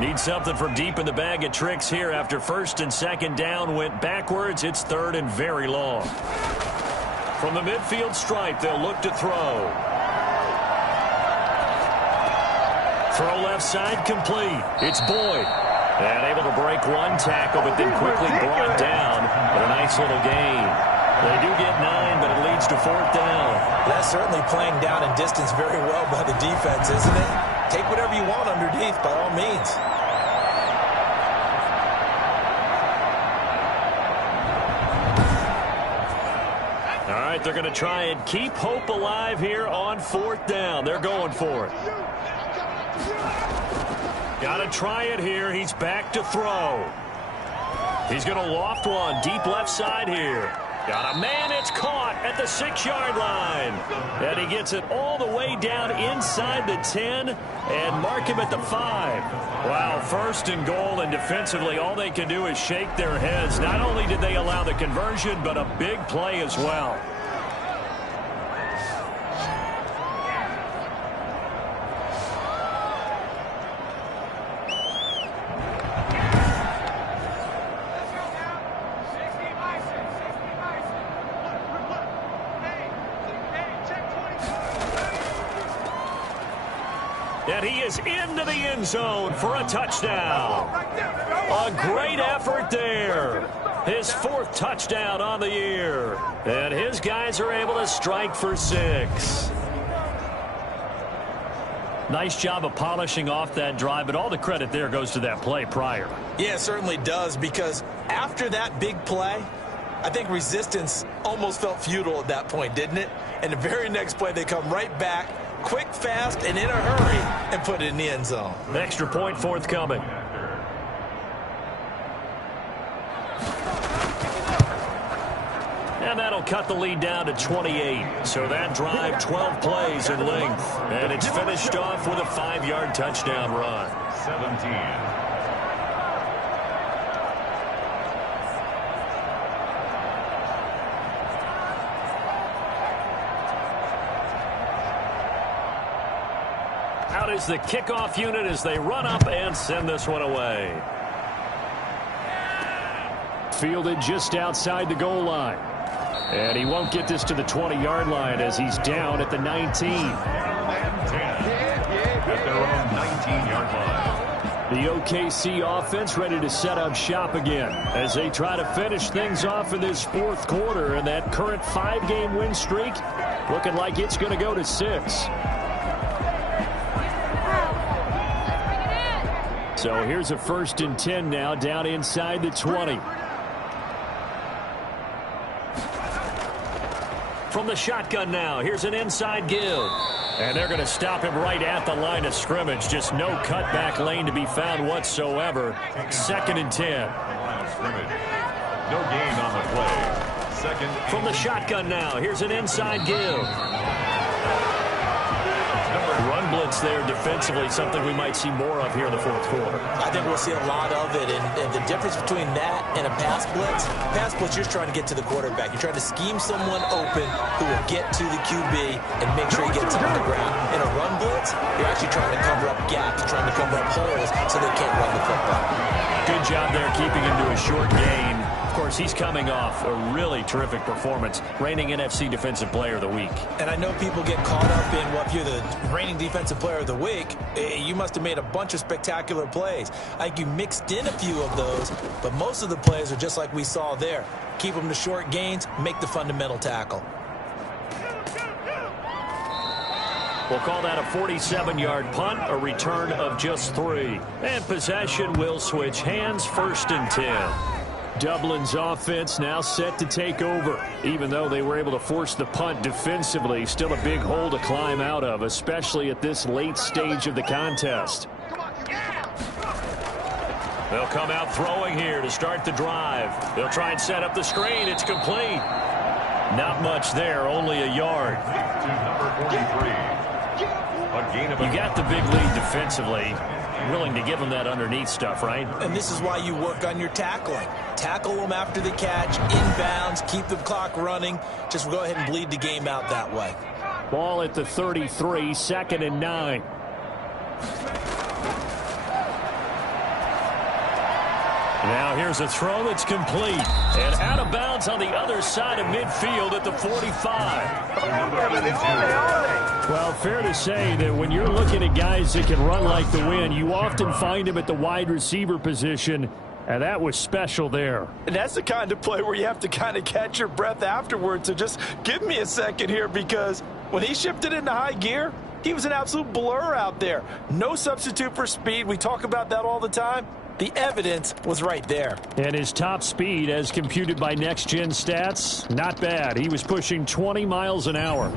Need something from deep in the bag of tricks here after 1st and 2nd down went backwards. It's 3rd and very long. From the midfield stripe, they'll look to throw. Throw left side complete. It's Boyd. And able to break one tackle, but then quickly brought down. But a nice little gain. They do get 9, but it leads to 4th down. That's certainly playing down in distance very well by the defense, isn't it? Take whatever you want underneath, by all means. All right, they're going to try and keep hope alive here on 4th down. They're going for it. Got to try it here. He's back to throw. He's going to loft one deep left side here. Got a man. It's caught at the 6-yard line. And he gets it all the way down inside the 10 and mark him at the 5. Wow, 1st and goal, and defensively all they can do is shake their heads. Not only did they allow the conversion, but a big play as well. And he is into the end zone for a touchdown. A great effort there. His 4th touchdown on the year. And his guys are able to strike for 6. Nice job of polishing off that drive, but all the credit there goes to that play prior. Yeah, it certainly does, because after that big play, I think resistance almost felt futile at that point, didn't it? And the very next play, they come right back, quick, fast, and in a hurry, and put it in the end zone. Extra point forthcoming. And that'll cut the lead down to 28. So that drive, 12 plays in length. And it's finished off with a 5-yard touchdown run. 17. Out is the kickoff unit as they run up and send this one away. Fielded just outside the goal line. And he won't get this to the 20-yard line as he's down at the 19. 10 at their own 19-yard line. The OKC offense ready to set up shop again as they try to finish things off in this 4th quarter. And that current 5-game win streak looking like it's going to go to 6. So here's a 1st and 10 now down inside the 20. From the shotgun now, here's an inside give. And they're going to stop him right at the line of scrimmage. Just no cutback lane to be found whatsoever. 2nd and 10. No gain on the play. 2nd. From the shotgun now, here's an inside give. Run blitz there defensively, something we might see more of here in the 4th quarter. I think we'll see a lot of it, and the difference between that and a pass blitz, you're trying to get to the quarterback. You're trying to scheme someone open who will get to the QB and make sure he gets on the ground. In a run blitz, you're actually trying to cover up gaps, trying to cover up holes so they can't run the football. Good job there keeping him to a short gain. Of course, he's coming off a really terrific performance, reigning NFC Defensive Player of the Week. And I know people get caught up in, well, if you're the reigning Defensive Player of the Week, you must have made a bunch of spectacular plays. I think you mixed in a few of those, but most of the plays are just like we saw there. Keep them to short gains, make the fundamental tackle. We'll call that a 47-yard punt, a return of just 3. And possession will switch hands, 1st and 10. Dublin's offense now set to take over. Even though they were able to force the punt defensively, still a big hole to climb out of, especially at this late stage of the contest. They'll come out throwing here to start the drive. They'll try and set up the screen. It's complete. Not much there, only a yard. To number 43. You got the big lead defensively. Willing to give them that underneath stuff, right? And this is why you work on your tackling. Tackle them after the catch, inbounds, keep the clock running. Just go ahead and bleed the game out that way. Ball at the 33, 2nd and 9. Now here's a throw that's complete. And out of bounds on the other side of midfield at the 45. Well, fair to say that when you're looking at guys that can run like the wind, you often find them at the wide receiver position. And that was special there. And that's the kind of play where you have to kind of catch your breath afterwards. So just give me a second here, because when he shifted into high gear, he was an absolute blur out there. No substitute for speed. We talk about that all the time. The evidence was right there. And his top speed, as computed by Next Gen Stats, not bad. He was pushing 20 miles an hour.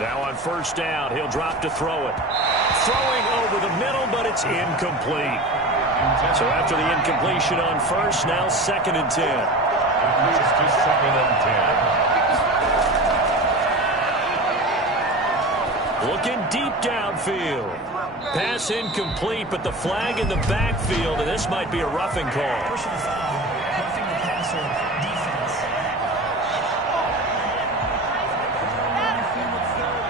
Now on first down, he'll drop to throw it. Throwing over the middle, but it's incomplete. So after the incompletion on first, now 2nd and 10. Moves to 2nd and 10. Looking deep downfield. Pass incomplete, but the flag in the backfield, and this might be a roughing call. Personal foul. Roughing the passer. Defense.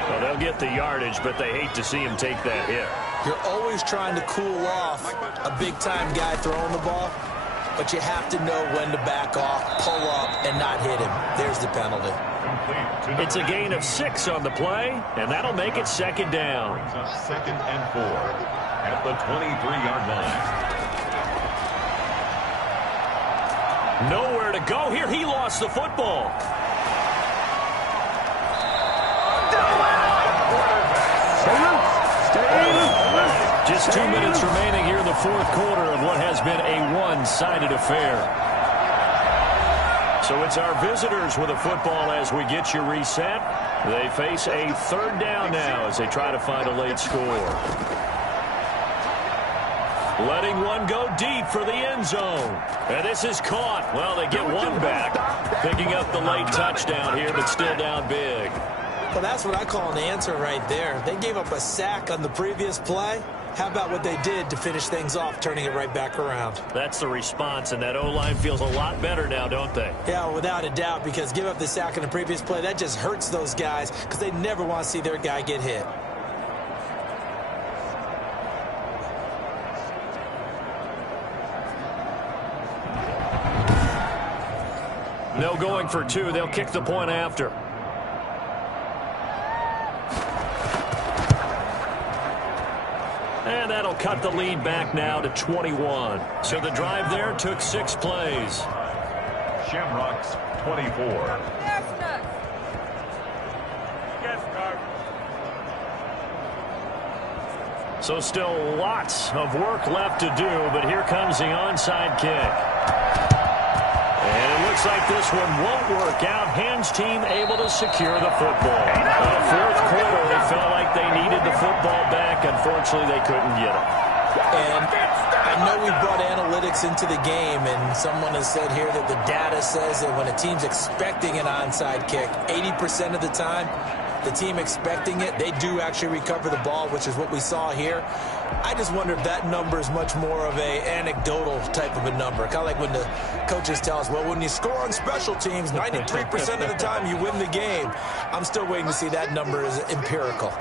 Well, they'll get the yardage, but they hate to see him take that hit. You're always trying to cool off a big-time guy throwing the ball, but you have to know when to back off, pull up, and not hit him. There's the penalty. It's a gain of 6 on the play, and that'll make it 2nd down. Brings up 2nd and 4 at the 23-yard line. Nowhere to go here. He lost the football. Just 2 minutes remaining here in the 4th quarter of what has been a one-sided affair. So it's our visitors with a football as we get you reset. They face a 3rd down now as they try to find a late score. Letting one go deep for the end zone. And this is caught. Well, they get one back. Picking up the late touchdown here, but still down big. Well, that's what I call an answer right there. They gave up a sack on the previous play. How about what they did to finish things off, turning it right back around? That's the response, and that O-line feels a lot better now, don't they? Yeah, without a doubt, because give up the sack on the previous play, that just hurts those guys because they never want to see their guy get hit. No going for 2. They'll kick the point after. And that'll cut the lead back now to 21. So the drive there took 6 plays. Shamrocks 24. So still lots of work left to do, but here comes the onside kick. And it looks like this one won't work out. Hans team able to secure the football. In the 4th quarter, they felt like they needed the football back. Unfortunately, they couldn't get it. And I know we brought analytics into the game, and someone has said here that the data says that when a team's expecting an onside kick, 80% of the time, the team expecting it, they do actually recover the ball, which is what we saw here. I just wonder if that number is much more of a anecdotal type of a number. Kind of like when the coaches tell us, well, when you score on special teams, 93% of the time you win the game. I'm still waiting to see that number is empirical.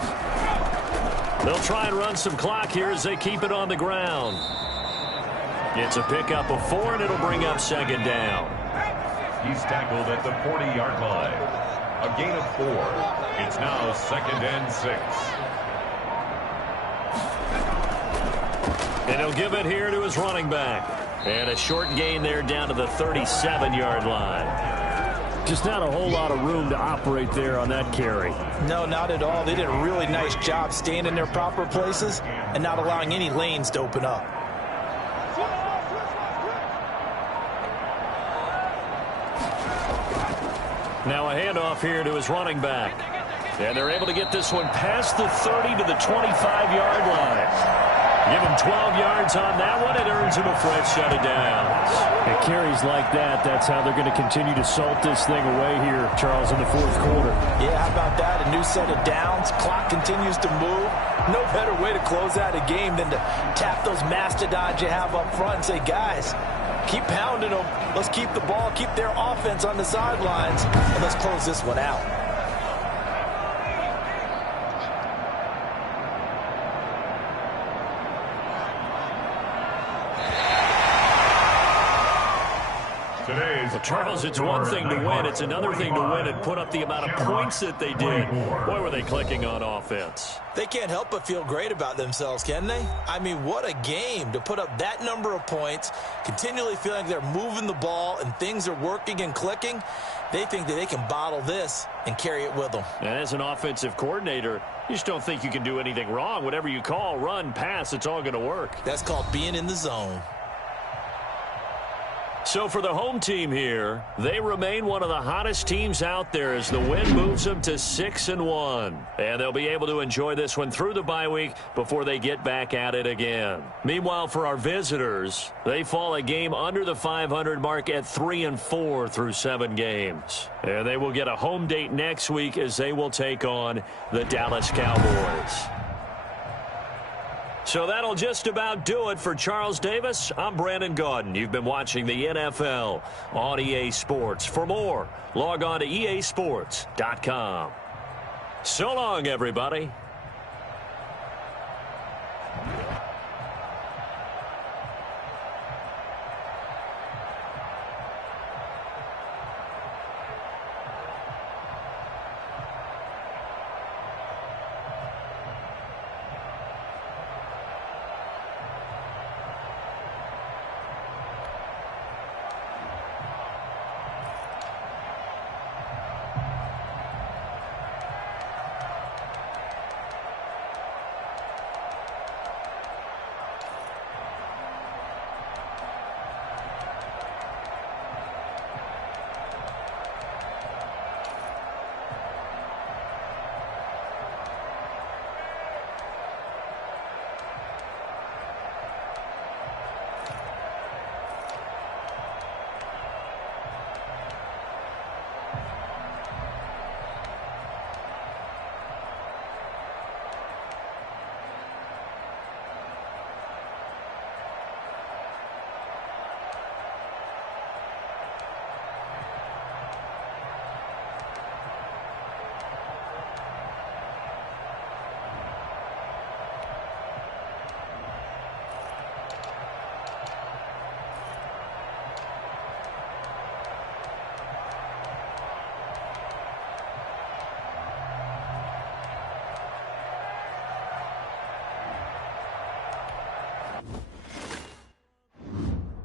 They'll try and run some clock here as they keep it on the ground. It's a pickup of 4, and it'll bring up 2nd down. He's tackled at the 40-yard line. A gain of 4. It's now 2nd and 6. And he'll give it here to his running back. And a short gain there down to the 37-yard line. Just not a whole lot of room to operate there on that carry. No, not at all. They did a really nice job staying in their proper places and not allowing any lanes to open up. Now a handoff here to his running back. And they're able to get this one past the 30 to the 25-yard line. Give him 12 yards on that one. It earns him a fresh set of downs. It carries like that. That's how they're going to continue to salt this thing away here, Charles, in the 4th quarter. Yeah, how about that? A new set of downs. Clock continues to move. No better way to close out a game than to tap those mastodons you have up front and say, guys, Keep pounding them. Let's keep the ball, keep their offense on the sidelines, and let's close this one out. Well, Charles, it's one thing to win. It's another thing to win and put up the amount of points that they did. Boy, were they clicking on offense. They can't help but feel great about themselves, can they? I mean, what a game to put up that number of points, continually feeling like they're moving the ball and things are working and clicking. They think that they can bottle this and carry it with them. And as an offensive coordinator, you just don't think you can do anything wrong. Whatever you call, run, pass, it's all going to work. That's called being in the zone. So for the home team here, they remain one of the hottest teams out there as the win moves them to 6-1. And they'll be able to enjoy this one through the bye week before they get back at it again. Meanwhile, for our visitors, they fall a game under the 500 mark at 3-4 through 7 games. And they will get a home date next week as they will take on the Dallas Cowboys. So that'll just about do it for Charles Davis. I'm Brandon Gaudin. You've been watching the NFL on EA Sports. For more, log on to easports.com. So long, everybody.